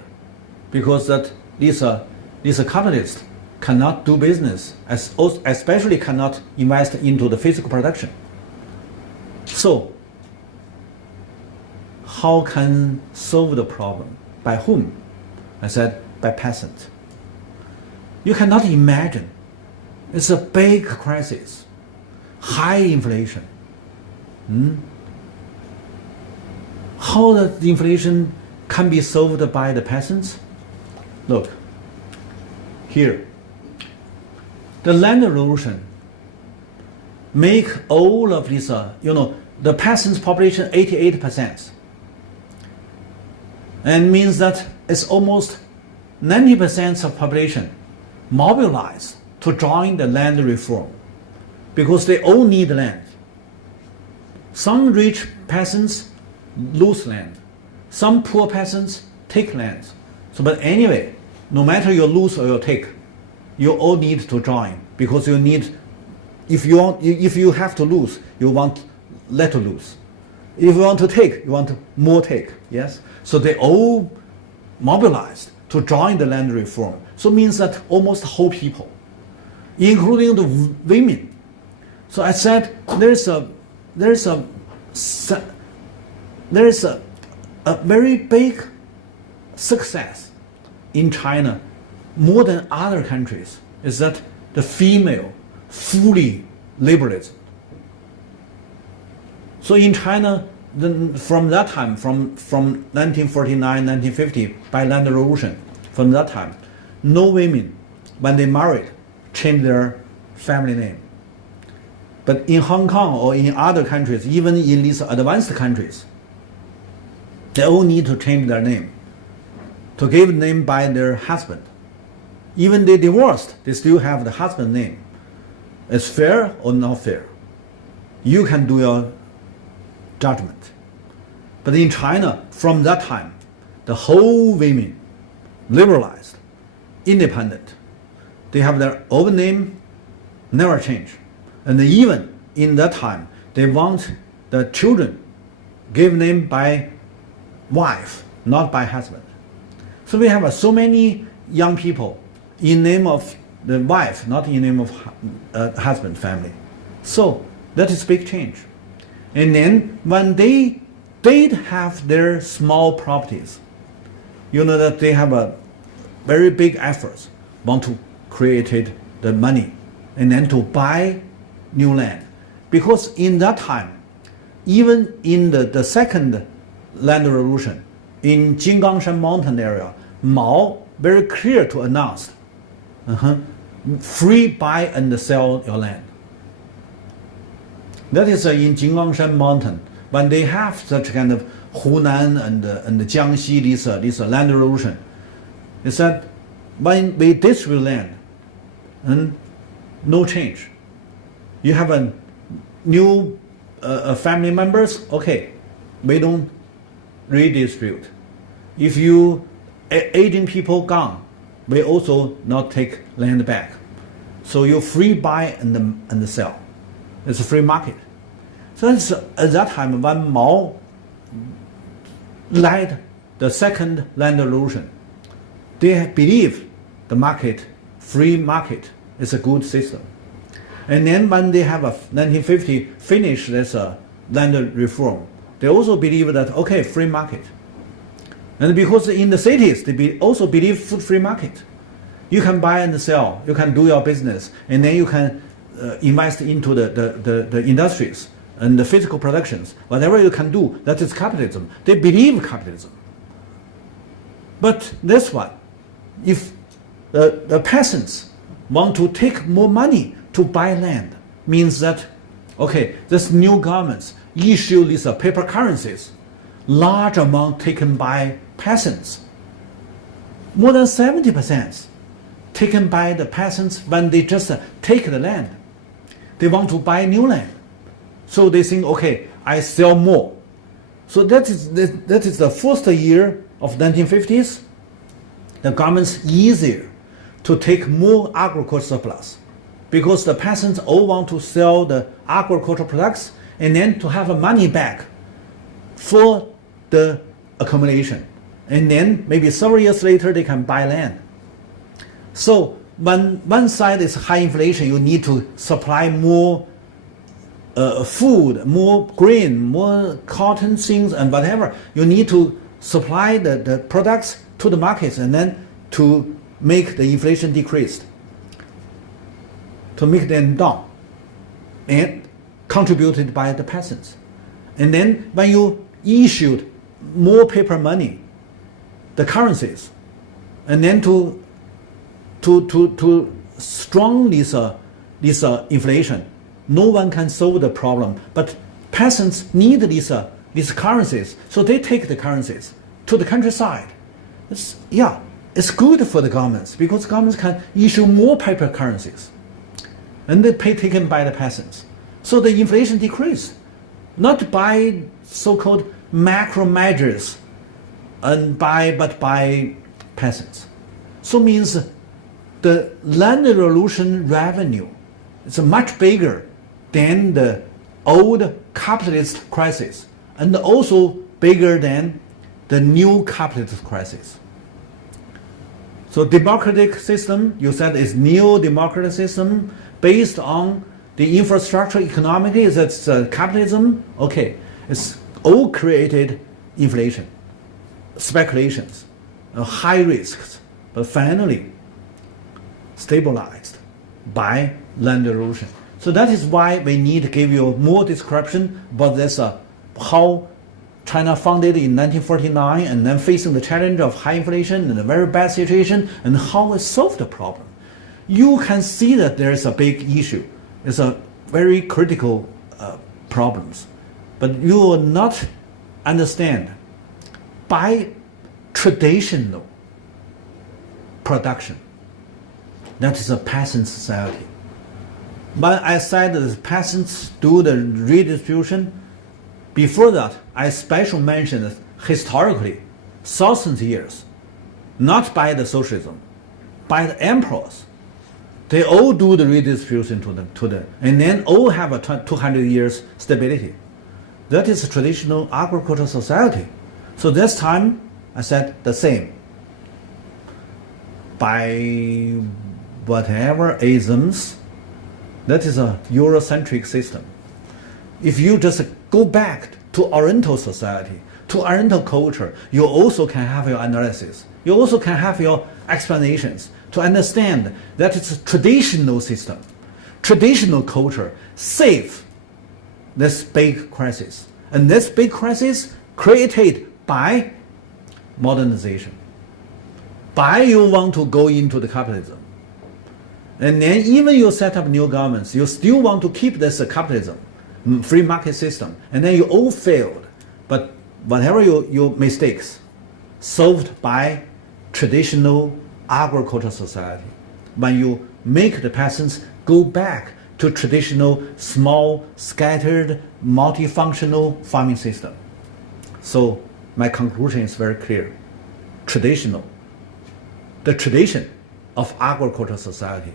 because that these capitalists cannot do business, especially cannot invest into the physical production. So, how can solve the problem? By whom? I said, by peasant. You cannot imagine. It's a big crisis, high inflation. How the inflation can be solved by the peasants? Look, here. The land revolution make all of this, the peasants' population 88%. And means that it's almost 90% of population mobilized to join the land reform because they all need land. Some rich peasants lose land. Some poor peasants take land. So, but anyway, no matter you lose or you take, you all need to join because you need, if you have to lose, you want let to lose. If you want to take, you want more take, yes? So they all mobilized to join the land reform. So it means that almost the whole people, including the women. So I said there's a very big success in China, more than other countries, is that the female fully liberalism. So in China, from that time, from 1949, 1950, by land revolution, from that time, no women, when they married, change their family name. But in Hong Kong or in other countries, even in these advanced countries, they all need to change their name, to give name by their husband. Even they divorced, they still have the husband name. It's fair or not fair? You can do your judgment. But in China, from that time, the whole women liberalized, independent. They have their own name, never change. And even in that time, they want the children give name by wife, not by husband. So we have so many young people in name of the wife, not in name of husband family. So that is big change. And then when they did have their small properties, that they have a very big efforts, want to create the money and then to buy new land. Because in that time, even in the second land revolution, in Jinggangshan mountain area, Mao very clear to announce, free buy and sell your land. That is in Jinggangshan mountain, when they have such kind of Hunan and Jiangxi, this land revolution, they said, when we distribute land, no change. You have a new family members, okay, we don't redistribute. If you aging people gone, we also not take land back. So you free buy and sell. It's a free market. So it's, at that time when Mao led the second land revolution, they believe the market, free market, is a good system. And then when they have a 1950 finish this land reform, they also believe that, okay, free market. And because in the cities, they also believe free market. You can buy and sell, you can do your business, and then you can invest into the industries and the physical productions. Whatever you can do, that is capitalism. They believe capitalism. But this one, if the peasants want to take more money to buy land, means that, okay, this new governments issue these paper currencies, large amount taken by peasants, more than 70% taken by the peasants when they just take the land. They want to buy new land. So they think, okay, I sell more. So that is the first year of 1950s. The government's easier to take more agricultural surplus because the peasants all want to sell the agricultural products and then to have money back for the accumulation. And then maybe several years later they can buy land. So when one side is high inflation, you need to supply more food, more grain, more cotton things and whatever. You need to supply the products to the markets and then to make the inflation decreased, to make them down, and contributed by the peasants. And then when you issued more paper money, the currencies, and then to strong this inflation, no one can solve the problem. But peasants need these currencies, so they take the currencies to the countryside. It's good for the governments because governments can issue more paper currencies, and they pay taken by the peasants. So the inflation decrease, not by so-called macro measures, but by peasants. So means the land revolution revenue is much bigger than the old capitalist crisis, and also bigger than the new capitalist crisis. So democratic system, you said, is neo-democratic system based on the infrastructure economically, that's capitalism. Okay, it's all created inflation, speculations, high risks, but finally stabilized by land erosion. So that is why we need to give you more description about this, how China founded in 1949 and then facing the challenge of high inflation and a very bad situation and how it solved the problem. You can see that there is a big issue. It's a very critical problems. But you will not understand by traditional production. That is a peasant society. But I said that the peasants do the redistribution. Before that, I specially mentioned that historically, thousands of years, not by the socialism, by the emperors, they all do the redistribution to the and then all have a 200 years stability. That is a traditional agricultural society. So this time, I said the same. By whatever isms, that is a Eurocentric system. If you just go back to Oriental society, to Oriental culture, you also can have your analysis. You also can have your explanations to understand that it's a traditional system, traditional culture, saved this big crisis. And this big crisis created by modernization. By you want to go into the capitalism. And then even you set up new governments, you still want to keep this capitalism, free market system. And then you all failed. But whatever your mistakes, solved by traditional agricultural society. When you make the peasants go back to traditional, small, scattered, multifunctional farming system. So my conclusion is very clear. Traditional. The tradition of agricultural society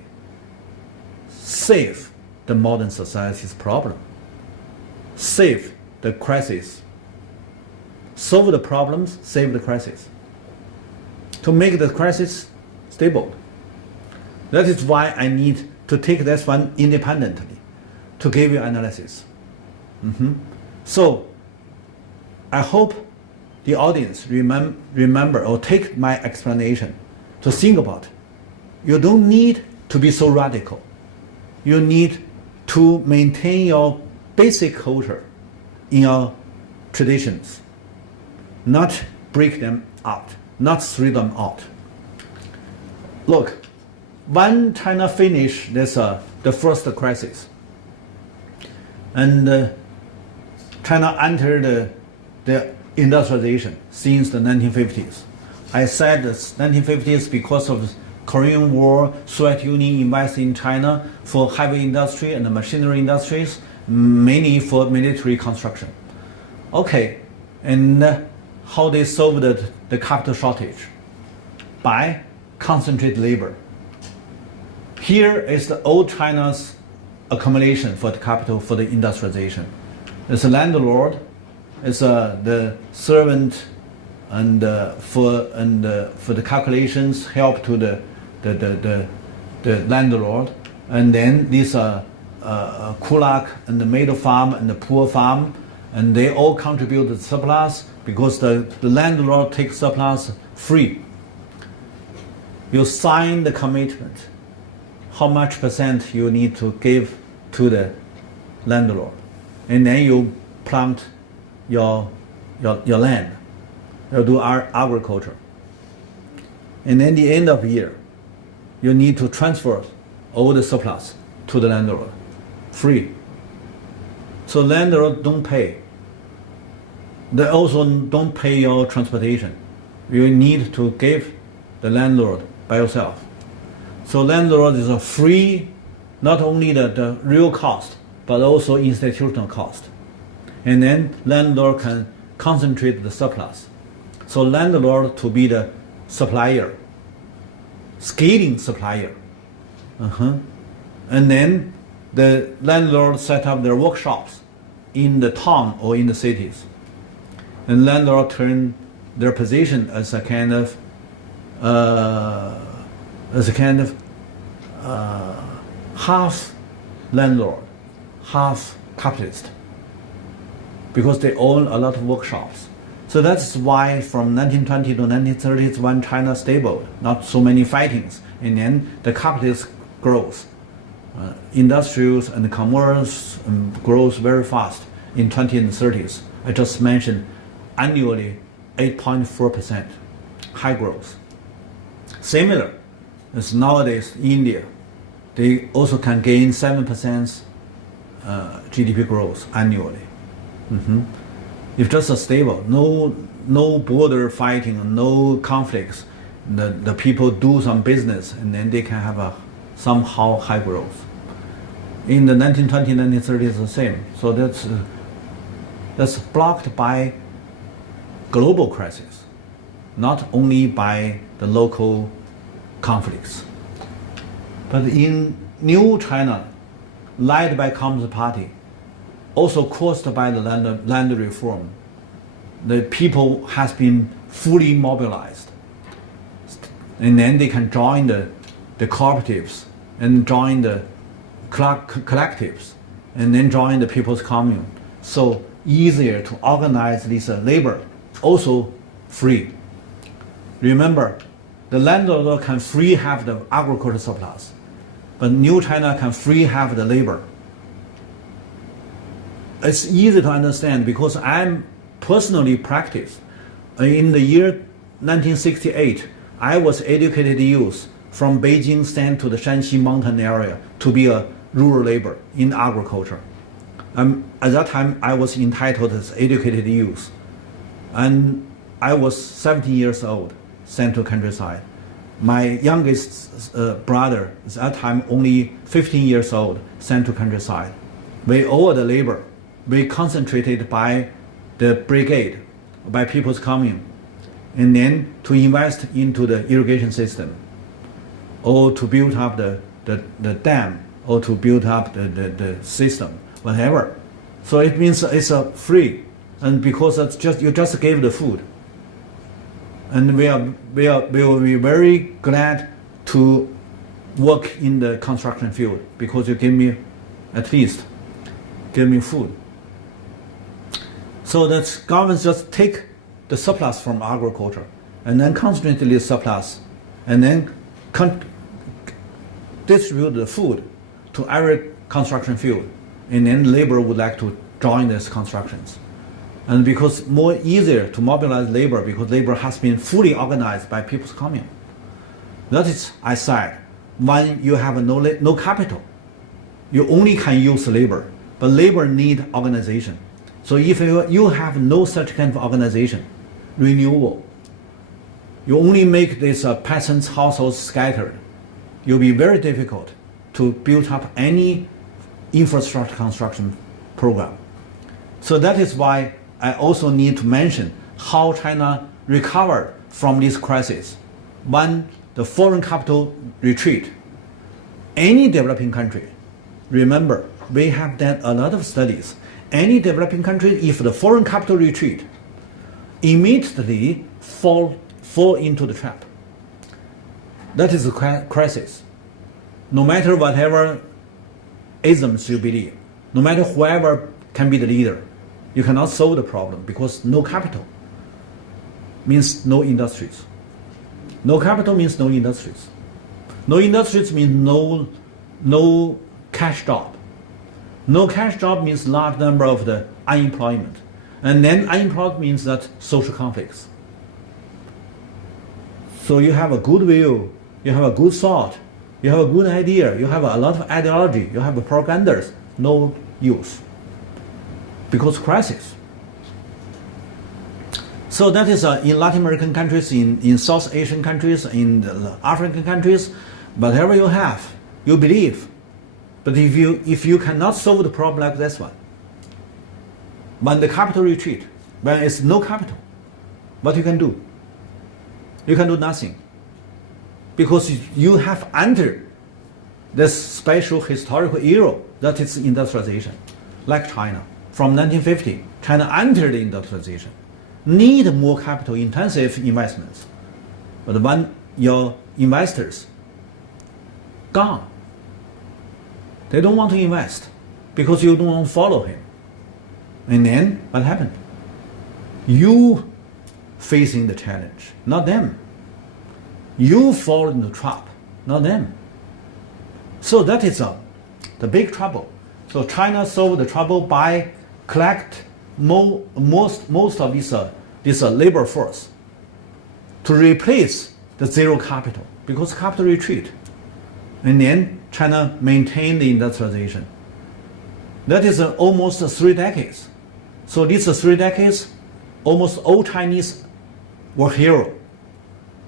save the modern society's problem, save the crisis, solve the problems, save the crisis, to make the crisis stable. That is why I need to take this one independently to give you analysis. So I hope the audience remember or take my explanation to think about. You don't need to be so radical. You need to maintain your basic culture in your traditions, not break them out, not throw them out. Look, when China finished this, the first crisis, and China entered the industrialization since the 1950s. I said the 1950s because of Korean War, Soviet Union invested in China for heavy industry and the machinery industries, mainly for military construction. Okay, and how they solved the capital shortage? By concentrated labor. Here is the old China's accumulation for the capital for the industrialization. It's a landlord, it's the servant, and for the calculations help to the landlord, and then these kulak and the middle farm and the poor farm, and they all contribute to the surplus because the landlord takes surplus free. You sign the commitment, how much percent you need to give to the landlord, and then you plant your land, you do agriculture, and then the end of the year, you need to transfer all the surplus to the landlord, free. So landlord don't pay. They also don't pay your transportation. You need to give the landlord by yourself. So landlord is a free, not only the real cost, but also institutional cost. And then landlord can concentrate the surplus. So landlord to be the supplier, scaling supplier. And then the landlord set up their workshops in the town or in the cities. And landlord turn their position as a kind of half landlord, half capitalist, because they own a lot of workshops. So that's why from 1920 to 1930s, when China stable, not so many fightings, and then the capitalist grows. Industrials and commerce grows very fast in 20s and 30s. I just mentioned annually 8.4% high growth. Similar as nowadays India, they also can gain 7% GDP growth annually. If just a stable, no border fighting, no conflicts, the people do some business and then they can have a somehow high growth. In the 1920s, 1930s, the same. So that's blocked by global crisis, not only by the local conflicts. But in New China, led by Communist Party, also caused by the land reform, the people has been fully mobilized. And then they can join the cooperatives and join the collectives and then join the people's commune. So easier to organize this labor, also free. Remember, the landlord can free have the agricultural surplus, but New China can free have the labor. It's easy to understand because I'm personally practiced. In the year 1968, I was educated youth from Beijing sent to the Shanxi mountain area to be a rural labor in agriculture. At that time, I was entitled as educated youth. And I was 17 years old, sent to countryside. My youngest brother is at that time only 15 years old, sent to countryside. We all the labor, we concentrated by the brigade, by people's coming, and then to invest into the irrigation system, or to build up the dam, or to build up the system, whatever. So it means it's free, and because it's just you just gave the food, and we will be very glad to work in the construction field because you give me at least give me food. So that governments just take the surplus from agriculture and then concentrate the surplus and then distribute the food to every construction field, and then labor would like to join these constructions. And because more easier to mobilize labor because labor has been fully organized by people's commune. That is, I said, when you have no capital, you only can use labor, but labor need organization. So if you have no such kind of organization, renewal, you only make these peasants' households scattered, it will be very difficult to build up any infrastructure construction program. So that is why I also need to mention how China recovered from this crisis. When the foreign capital retreat, any developing country, remember, we have done a lot of studies. Any developing country, if the foreign capital retreat, immediately fall into the trap. That is a crisis. No matter whatever isms you believe, no matter whoever can be the leader, you cannot solve the problem because no capital means no industries. No capital means no industries. No industries means no cash job. No cash job means large number of the unemployment. And then unemployment means that social conflicts. So you have a good will, you have a good thought, you have a good idea, you have a lot of ideology, you have propagandas, no use. Because crisis. So that is in Latin American countries, in South Asian countries, in the African countries, whatever you have, you believe. But if you cannot solve the problem like this one, when the capital retreat, when it's no capital, what you can do? You can do nothing. Because you have entered this special historical era that is industrialization, like China. From 1950, China entered industrialization. Need more capital intensive investments. But when your investors gone, they don't want to invest because you don't want to follow him. And then what happened? You facing the challenge, not them. You fall in the trap, not them. So that is the big trouble. So China solved the trouble by collect most of this labor force to replace the zero capital because capital retreat. And then China maintained the industrialization. That is almost 3 decades. So these 3 decades, almost all Chinese were heroes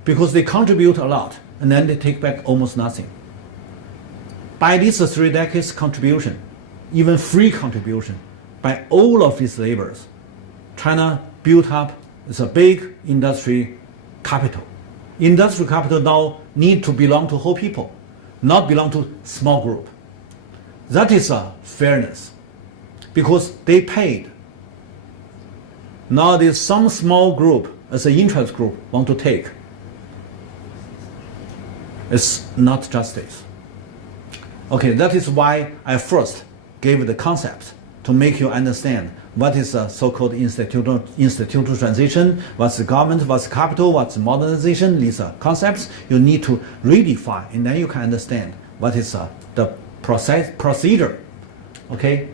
because they contribute a lot and then they take back almost nothing. By these 3 decades contribution, even free contribution by all of these laborers, China built up a big industry capital. Industrial capital now need to belong to whole people, not belong to small group. That is a fairness because they paid. Now there's some small group as an interest group want to take. It's not justice. Okay, that is why I first gave the concept to make you understand what is a so-called institutional transition, what's the government, what's the capital, what's modernization. These are concepts you need to redefine, and then you can understand what is the procedure. Okay,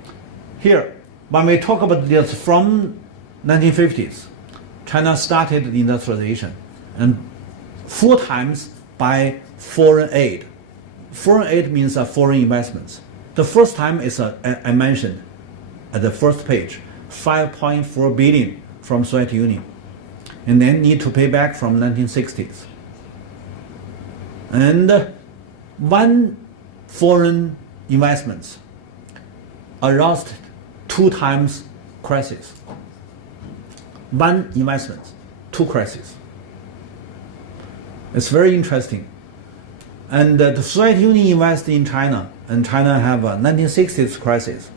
here when we talk about this from 1950s, China started the industrialization, and 4 times by foreign aid. Foreign aid means foreign investments. The first time is I mentioned at the first page, 5.4 billion from Soviet Union, and then need to pay back from 1960s. And one foreign investments aroused 2 times crisis. one investment, two crises. It's very interesting. And the Soviet Union invested in China, and China have a 1960s crisis,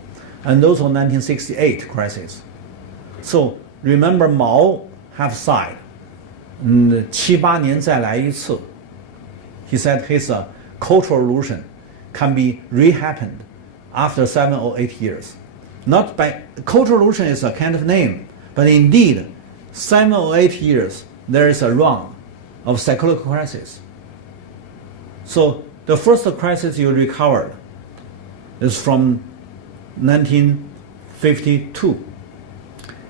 and also 1968 crisis. So remember Mao have said, 7-8年再来一次. He said his cultural revolution can be re-happened after 7 or 8 years. Not by cultural revolution is a kind of name, but indeed 7 or 8 years there is a run of cyclical crisis. So the first crisis you recovered is from 1952.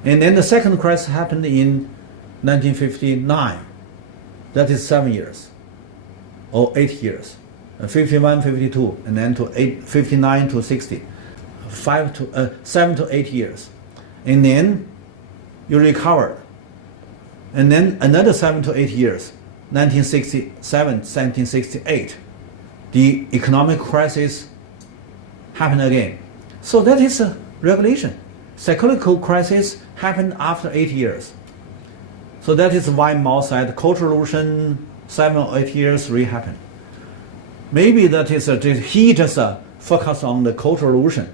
And then the second crisis happened in 1959. That is 7 years or 8 years. 51, 52, and then to 59 to 60. 7 to 8 years. And then you recovered. And then another 7 to 8 years. 1967, 1968, the economic crisis happened again. So that is a regulation. Cyclical crisis happened after 8 years. So that is why Mao said cultural revolution 7 or 8 years re-happened. Maybe that is he just focused on the cultural revolution.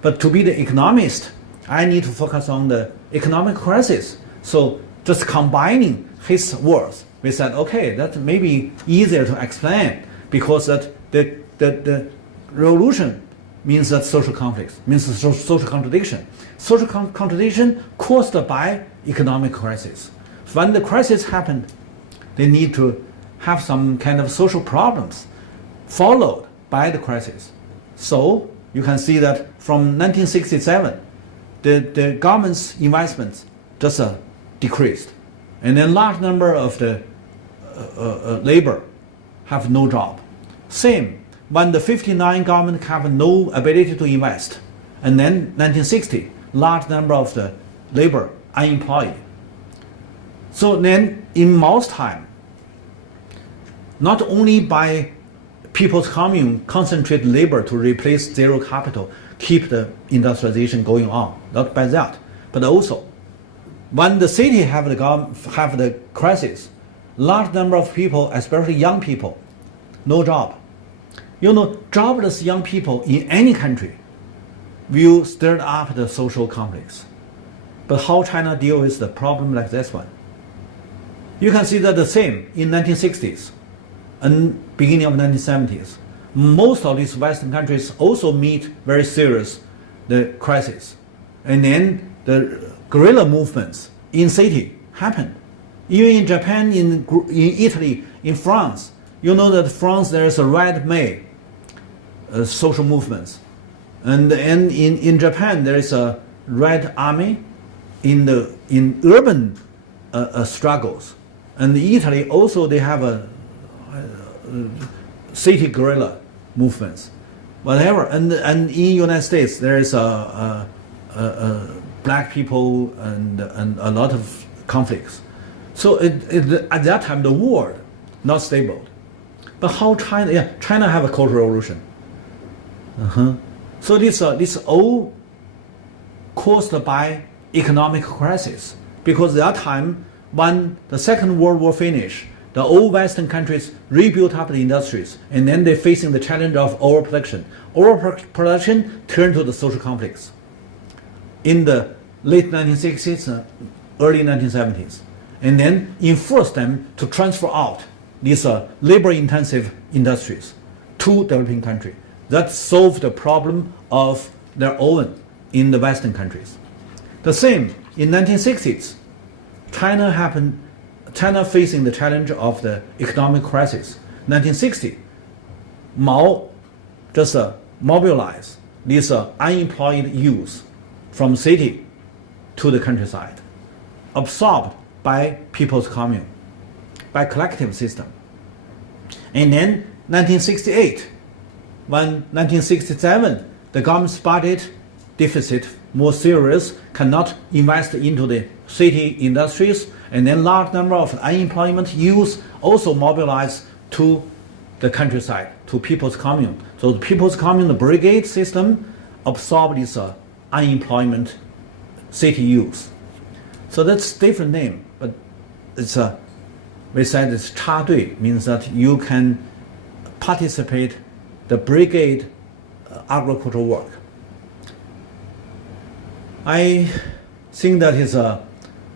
But to be the economist, I need to focus on the economic crisis. So just combining his words, we said, okay, that may be easier to explain because that the revolution means that social conflicts, means social contradiction. Social contradiction caused by economic crisis. When the crisis happened, they need to have some kind of social problems followed by the crisis. So you can see that from 1967, the government's investments just decreased. And then large number of the labor have no job. Same, when the 59 government have no ability to invest. And then 1960, large number of the labor unemployed. So then in Mao's time, not only by People's Commune concentrate labor to replace zero capital, keep the industrialization going on, not by that, but also when the city have the crisis, large number of people, especially young people, no job. You know, jobless young people in any country will stir up the social conflicts. But how China deal with the problem like this one? You can see that the same in 1960s and beginning of 1970s. Most of these Western countries also meet very serious the crisis. And then the guerrilla movements in city happened. Even in Japan, in Italy, in France, you know that France there is a Red May social movements. And in Japan there is a Red Army in urban struggles. And Italy also they have a city guerrilla movements, whatever. And in United States there is a black people and a lot of conflicts. So at that time the world not stable. But how China? Yeah, China have a cultural revolution. So this all caused by economic crisis, because at that time when the Second World War finished, the old Western countries rebuilt up the industries, and then they're facing the challenge of overproduction. Overproduction turned to the social conflicts in the late 1960s, early 1970s, and then enforced them to transfer out these labor-intensive industries to developing countries. That solved the problem of their own in the Western countries. The same in 1960s, China facing the challenge of the economic crisis. 1960, Mao just mobilized these unemployed youth from city to the countryside, absorbed by People's Commune, by collective system. And then 1968, when 1967, the government's budget deficit more serious, cannot invest into the city industries, and then large number of unemployment youth also mobilized to the countryside, to People's Commune. So the People's Commune, the brigade system, absorbed this unemployment city youth. So that's different name, but it's we said it's 插队, means that you can participate the brigade agricultural work. I think that is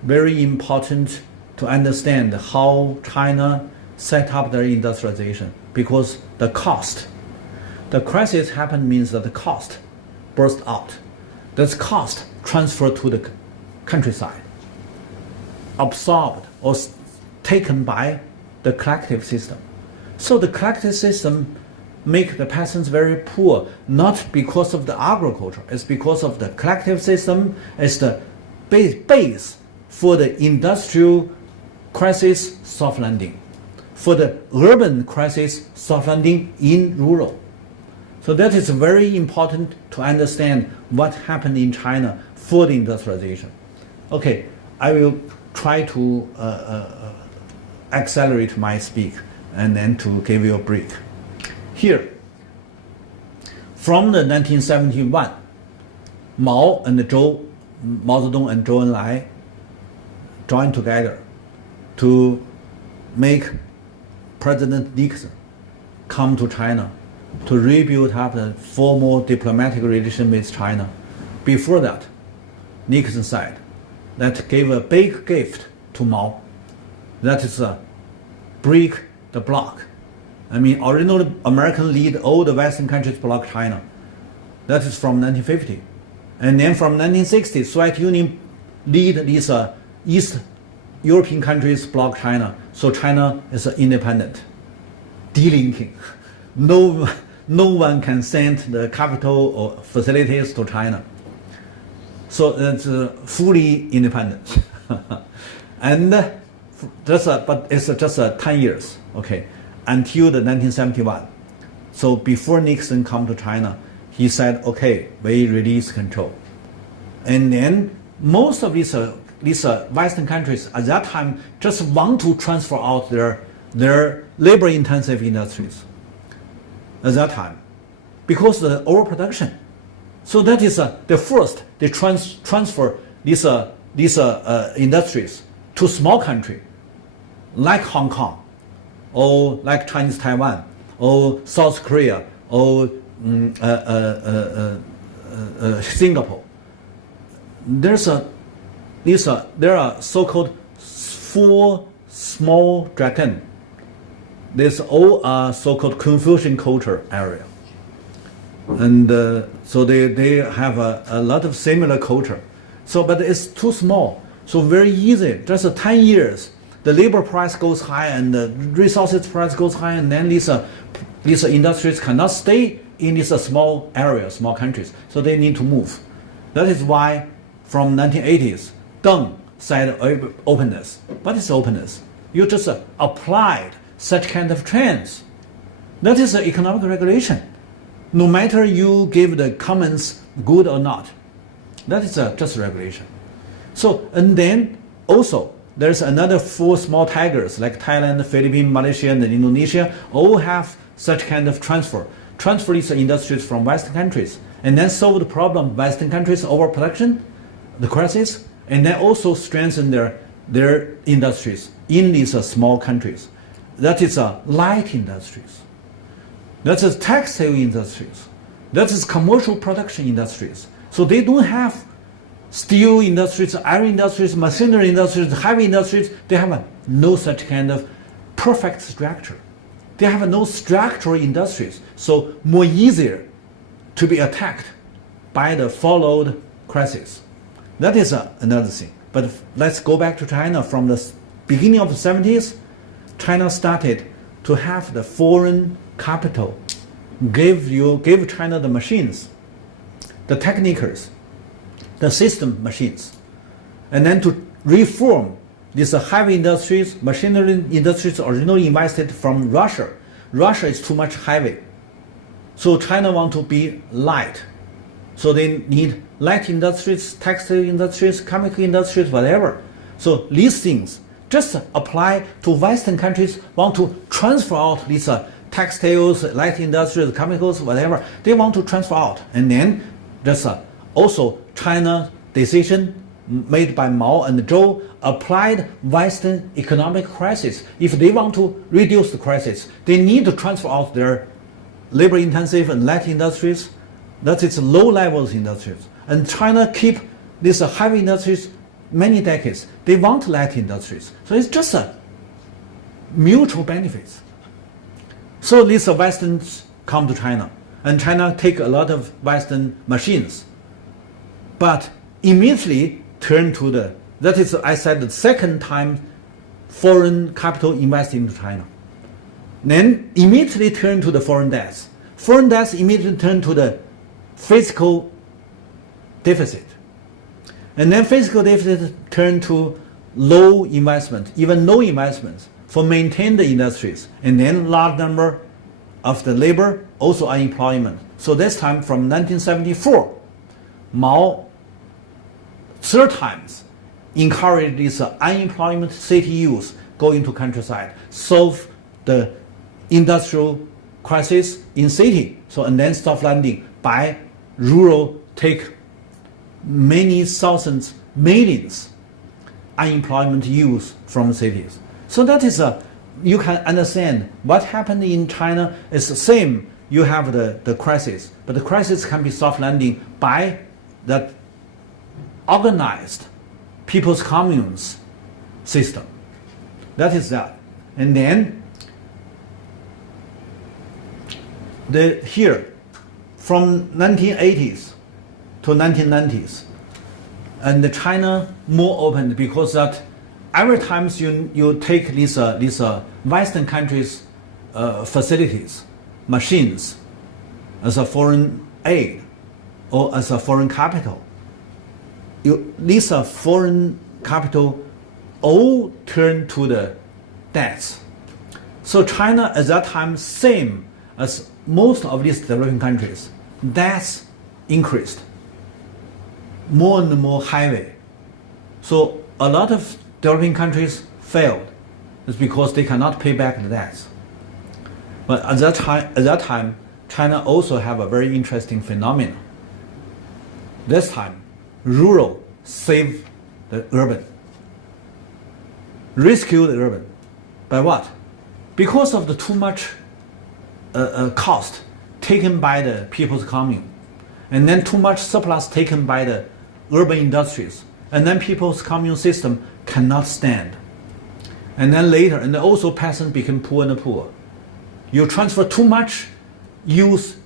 very important to understand how China set up their industrialization, because the cost, the crisis happened means that the cost burst out. This cost transferred to the countryside, absorbed or taken by the collective system. So the collective system make the peasants very poor, not because of the agriculture, it's because of the collective system as the base for the industrial crisis soft landing, for the urban crisis soft landing in rural. So that is very important to understand what happened in China for the industrialization. Okay, I will try to accelerate my speak and then to give you a break. Here, from the 1971, Mao Zedong and Zhou Enlai joined together to make President Nixon come to China to rebuild up the formal diplomatic relation with China. Before that, Nixon said that gave a big gift to Mao. That is break the bloc. I mean, originally American lead all the Western countries block China. That is from 1950. And then from 1960, Soviet Union lead these East European countries block China. So China is independent, delinking. No one can send the capital or facilities to China. So it's fully independent. And but it's just 10 years, okay, until the 1971. So before Nixon come to China, he said, okay, we release control. And then most of these Western countries at that time just want to transfer out their labor-intensive industries at that time because of the overproduction. So that is the first they transfer these industries to small country like Hong Kong or like Chinese Taiwan or South Korea or Singapore. There are so-called 4 small dragons. These all are so-called Confucian culture area. And so they have a lot of similar culture. So, but it's too small. So very easy, just 10 years, the labor price goes high and the resources price goes high, and then these industries cannot stay in these small areas, small countries. So they need to move. That is why from 1980s, Deng said openness. What is openness? You just applied such kind of trends. That is economic regulation. No matter you give the comments good or not, that is just regulation. So, and then also there's another 4 small tigers like Thailand, Philippines, Malaysia, and Indonesia all have such kind of transfer these industries from Western countries, and then solve the problem Western countries overproduction, the crisis, and then also strengthen their industries in these small countries. That is light industries. That is textile industries. That is commercial production industries. So they don't have steel industries, iron industries, machinery industries, heavy industries. They have no such kind of perfect structure. They have no structural industries. So more easier to be attacked by the followed crisis. That is another thing. But let's go back to China. From the beginning of the 70s, China started to have the foreign capital give China the machines, the technicals, the system machines, and then to reform these heavy industries, machinery industries originally invested from Russia. Russia is too much heavy. So China want to be light. So they need light industries, textile industries, chemical industries, whatever. So these things just apply to Western countries want to transfer out these textiles, light industries, chemicals, whatever. They want to transfer out. And then just also China decision made by Mao and Zhou applied Western economic crisis. If they want to reduce the crisis, they need to transfer out their labor-intensive and light industries, that is low levels industries. And China keep these heavy industries many decades. They want light industries. So it's just a mutual benefits. So these Westerns come to China, and China take a lot of Western machines, but immediately turn to that is, I said, the second time foreign capital invest into China. Then immediately turn to the foreign debts. Foreign debts immediately turn to the fiscal deficit. And then fiscal deficit turn to low investment, even no investments for maintain the industries. And then large number of the labor, also unemployment. So this time from 1974, Mao third times encouraged this unemployment city youth go into countryside, solve the industrial crisis in city. So and then stop lending by rural take many thousands, millions unemployment youth from cities. So that is you can understand what happened in China is the same. You have the crisis, but the crisis can be soft landing by that organized people's communes system. That is that. And then here from 1980s to 1990s, and the China more open because that every time you take these Western countries facilities, machines, as a foreign aid or as a foreign capital, these foreign capital all turn to the debts. So China at that time, same as most of these developing countries, debts increased more and more heavy. So a lot of developing countries failed. It's because they cannot pay back the debts. But at that time, China also have a very interesting phenomenon. This time, rural save the urban, rescue the urban. By what? Because of the too much cost taken by the people's commune, and then too much surplus taken by the urban industries, and then people's commune system cannot stand. And then later, and then also peasants became poor and poor. You transfer too much youth,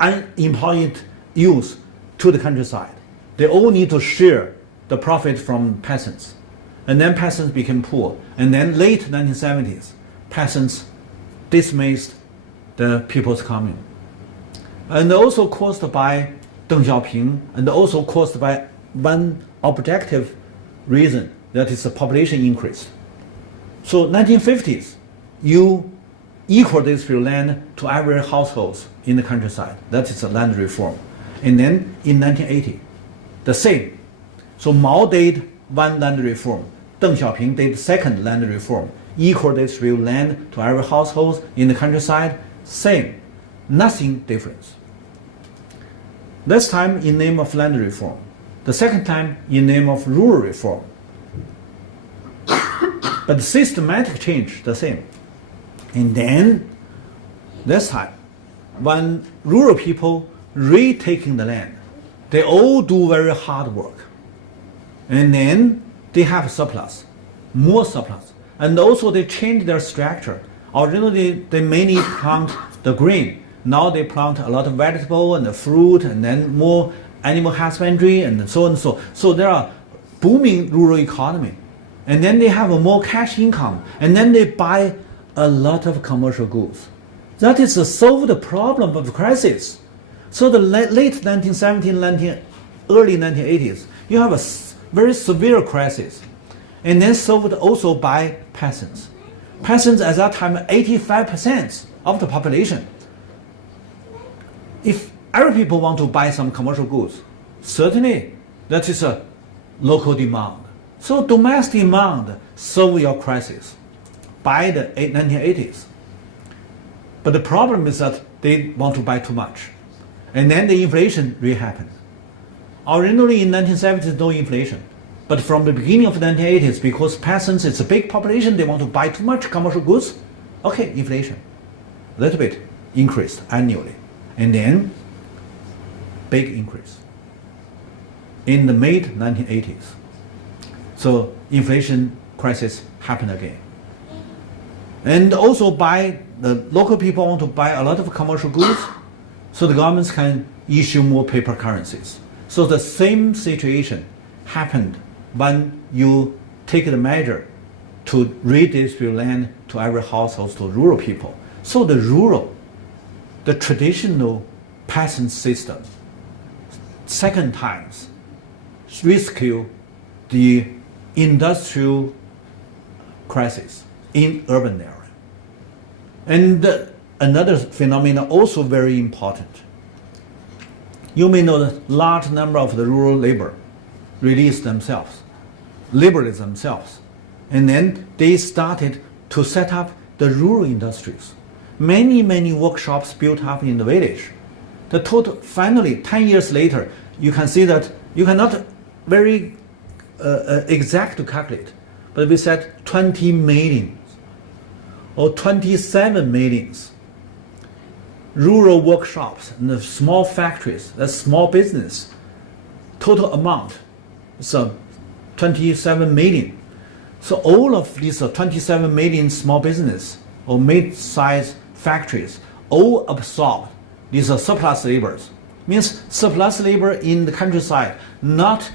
unemployed youth to the countryside. They all need to share the profit from peasants. And then peasants became poor. And then late 1970s, peasants dismissed the people's commune. And also caused by Deng Xiaoping, and also caused by one objective reason, that is the population increase. So 1950s, you equal distribute land to every household in the countryside. That is the land reform. And then in 1980, the same. So Mao did one land reform. Deng Xiaoping did second land reform. Equal distribute land to every household in the countryside. Same. Nothing difference. This time in name of land reform. The second time in name of rural reform. But the systematic change the same. And then this time, when rural people retaking the land, they all do very hard work. And then they have surplus, more surplus. And also they change their structure. Originally they mainly plant the grain. Now they plant a lot of vegetable and the fruit, and then more animal husbandry and so on and so. So there are booming rural economy. And then they have a more cash income. And then they buy a lot of commercial goods. That is to solve the problem of the crisis. So the late 1970s, early 1980s, you have a very severe crisis. And then solved also by peasants. Peasants at that time, 85% of the population. If every people want to buy some commercial goods, certainly that is a local demand. So domestic demand solve your crisis by the 1980s. But the problem is that they want to buy too much. And then the inflation really happened. Originally in 1970s, no inflation. But from the beginning of the 1980s, because peasants, it's a big population, they want to buy too much commercial goods, okay, inflation. A little bit increased annually. And then, big increase in the mid-1980s. So inflation crisis happened again. And also the local people want to buy a lot of commercial goods, so the governments can issue more paper currencies. So the same situation happened when you take the measure to redistribute land to every household, to rural people. So the traditional peasant system, second times, rescue the industrial crisis in urban area. And another phenomenon also very important. You may know that large number of the rural labor released themselves, liberalized themselves, and then they started to set up the rural industries. Many workshops built up in the village. The total, finally, 10 years later, you can see that you cannot very exact to calculate, but we said 20 million or 27 millions rural workshops and the small factories, the small business, total amount is 27 million. So all of these 27 million small business or mid-sized factories all absorb these surplus labors. Means surplus labor in the countryside, not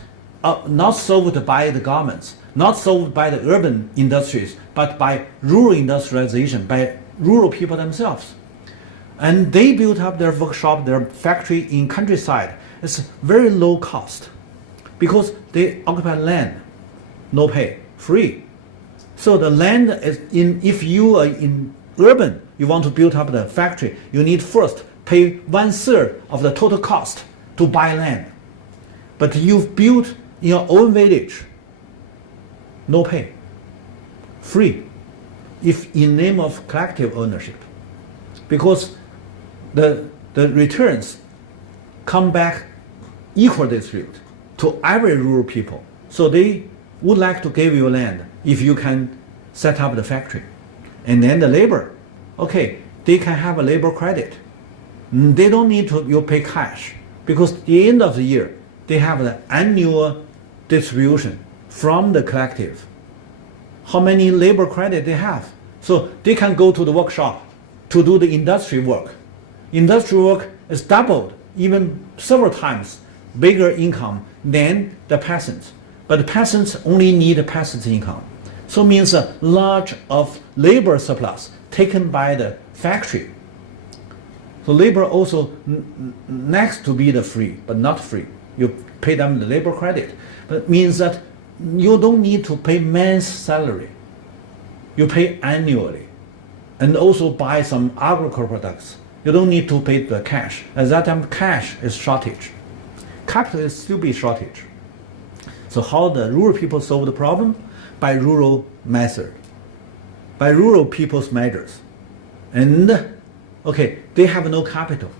solved by the governments, not solved by the urban industries, but by rural industrialization, by rural people themselves. And they built up their workshop, their factory in countryside. It's very low cost because they occupy land, no pay, free. So the land is if you are in urban, you want to build up the factory, you need first pay 1/3 of the total cost to buy land. But you've built in your own village, no pay, free, if in name of collective ownership. Because the returns come back equal distributed to every rural people. So they would like to give you land if you can set up the factory. And then the labor, okay, they can have a labor credit. They don't need to you pay cash because at the end of the year, they have the annual distribution from the collective. How many labor credit they have. So they can go to the workshop to do the industry work. Industrial work is doubled, even several times bigger income than the peasants. But the peasants only need a peasant's income. So it means a large of labor surplus taken by the factory. So labor also next to be the free, but not free. You pay them the labor credit. But it means that you don't need to pay man's salary. You pay annually. And also buy some agricultural products. You don't need to pay the cash. At that time, cash is shortage. Capital is still be shortage. So how the rural people solve the problem? By rural method. By rural people's measures. And, okay, they have no capital.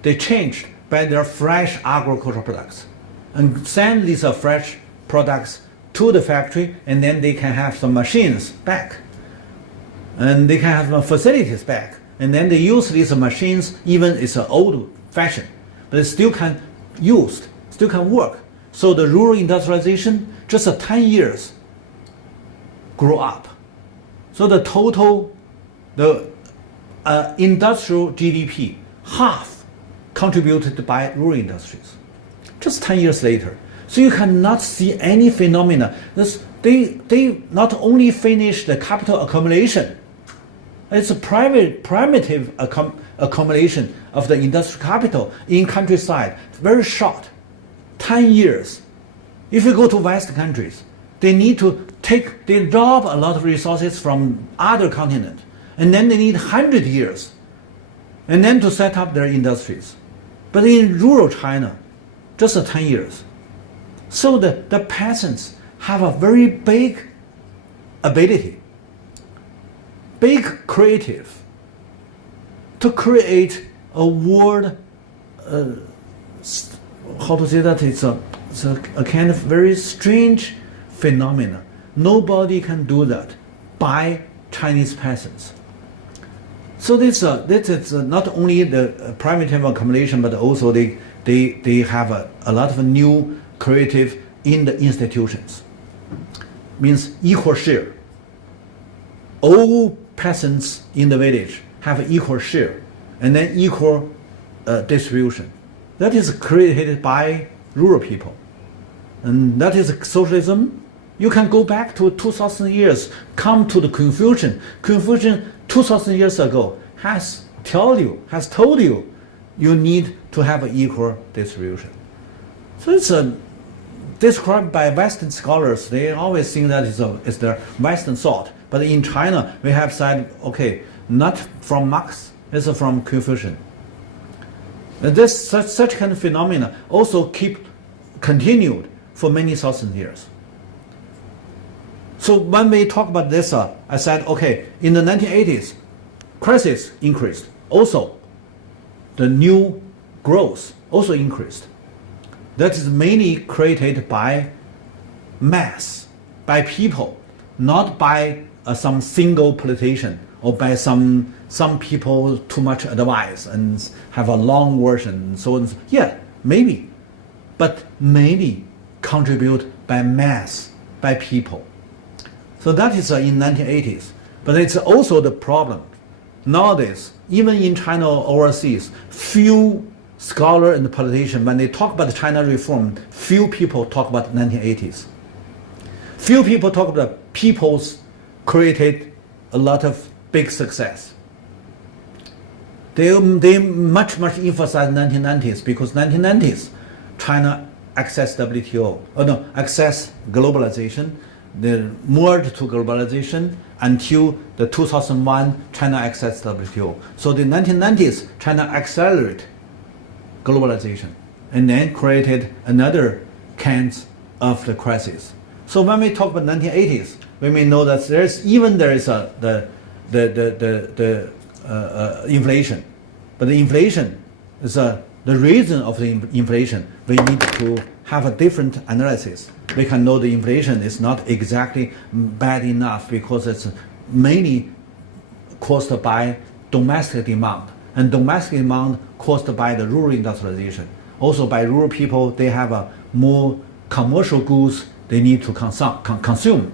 They changed by their fresh agricultural products. And send these fresh products to the factory, and then they can have some machines back. And they can have some facilities back. And then they use these machines, even it's an old fashion, but it still can used, still can work. So the rural industrialization, just 10 years, grew up. So the total, the industrial GDP, half contributed by rural industries. Just 10 years later. So you cannot see any phenomena. They not only finish the capital accumulation, it's a primitive accumulation of the industrial capital in countryside. Very short, 10 years. If you go to West countries, they need to they rob a lot of resources from other continents, and then they need 100 years, and then to set up their industries. But in rural China, just 10 years. So the peasants have a very big ability, big creative, to create a world, how to say that, it's it's a kind of very strange phenomenon. Nobody can do that by Chinese peasants. So this is not only the primitive accumulation, but also they have a lot of new creative in the institutions. Means equal share. All peasants in the village have equal share, and then equal distribution. That is created by rural people, and that is socialism. You can go back to 2,000 years, come to the Confucian. Confucian 2,000 years ago has told you, you need to have an equal distribution. So it's described by Western scholars. They always think that it's the Western thought. But in China, we have said, okay, not from Marx, it's from Confucian. And such kind of phenomena also continued for many thousand years. So when we talk about this, I said, okay, in the 1980s, crisis increased. Also, the new growth also increased. That is mainly created by mass, by people, not by some single politician or by some people too much advice and have a long version and so on. Yeah, maybe, but mainly contribute by mass, by people. So that is in 1980s. But it's also the problem. Nowadays, even in China or overseas, few scholars and politicians, when they talk about China reform, few people talk about 1980s. Few people talk about people's created a lot of big success. They much emphasize 1990s because 1990s, China accessed WTO, accessed globalization. They merged to globalization until the 2001 China accessed WTO. So the 1990s, China accelerated globalization and then created another kinds of the crisis. So when we talk about 1980s, we may know that there is inflation, but the inflation is the reason of the inflation. We need to have a different analysis. We can know the inflation is not exactly bad enough because it's mainly caused by domestic demand, and domestic demand caused by the rural industrialization. Also by rural people, they have a more commercial goods they need to consume.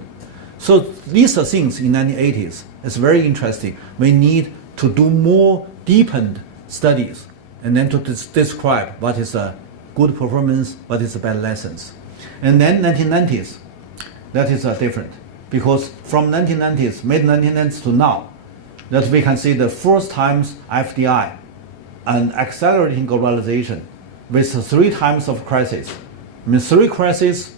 So these are things in 1980s. It's very interesting. We need to do more deepened studies and then to describe what is a good performance, what is a bad lessons. And then 1990s, that is different because from 1990s, mid-1990s to now, that we can see the first times FDI and accelerating globalization with 3 times of crisis. I mean, 3 crises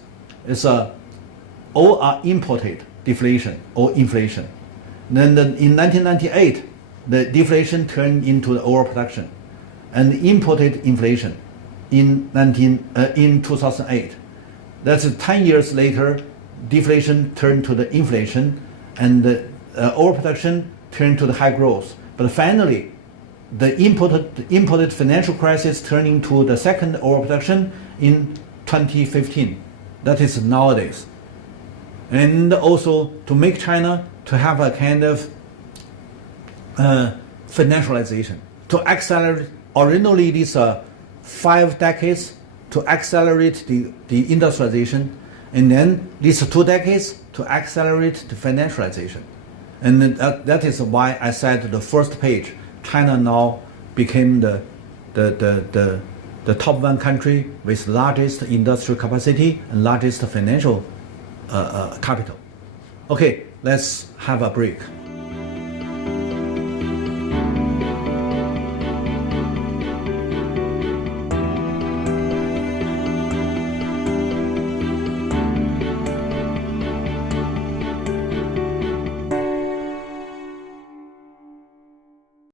is all are imported deflation or inflation. Then in 1998, the deflation turned into the overproduction, and imported inflation in 2008. That's 10 years later, deflation turned to the inflation, and the overproduction turned to the high growth. But finally, the imported financial crisis turned into the second overproduction in 2015. That is nowadays. And also to make China to have a kind of financialization, to accelerate originally these 5 decades to accelerate the industrialization, and then these 2 decades to accelerate the financialization. And that is why I said the first page, China now became the top 1 country with largest industrial capacity and largest financial capital. Okay, let's have a break.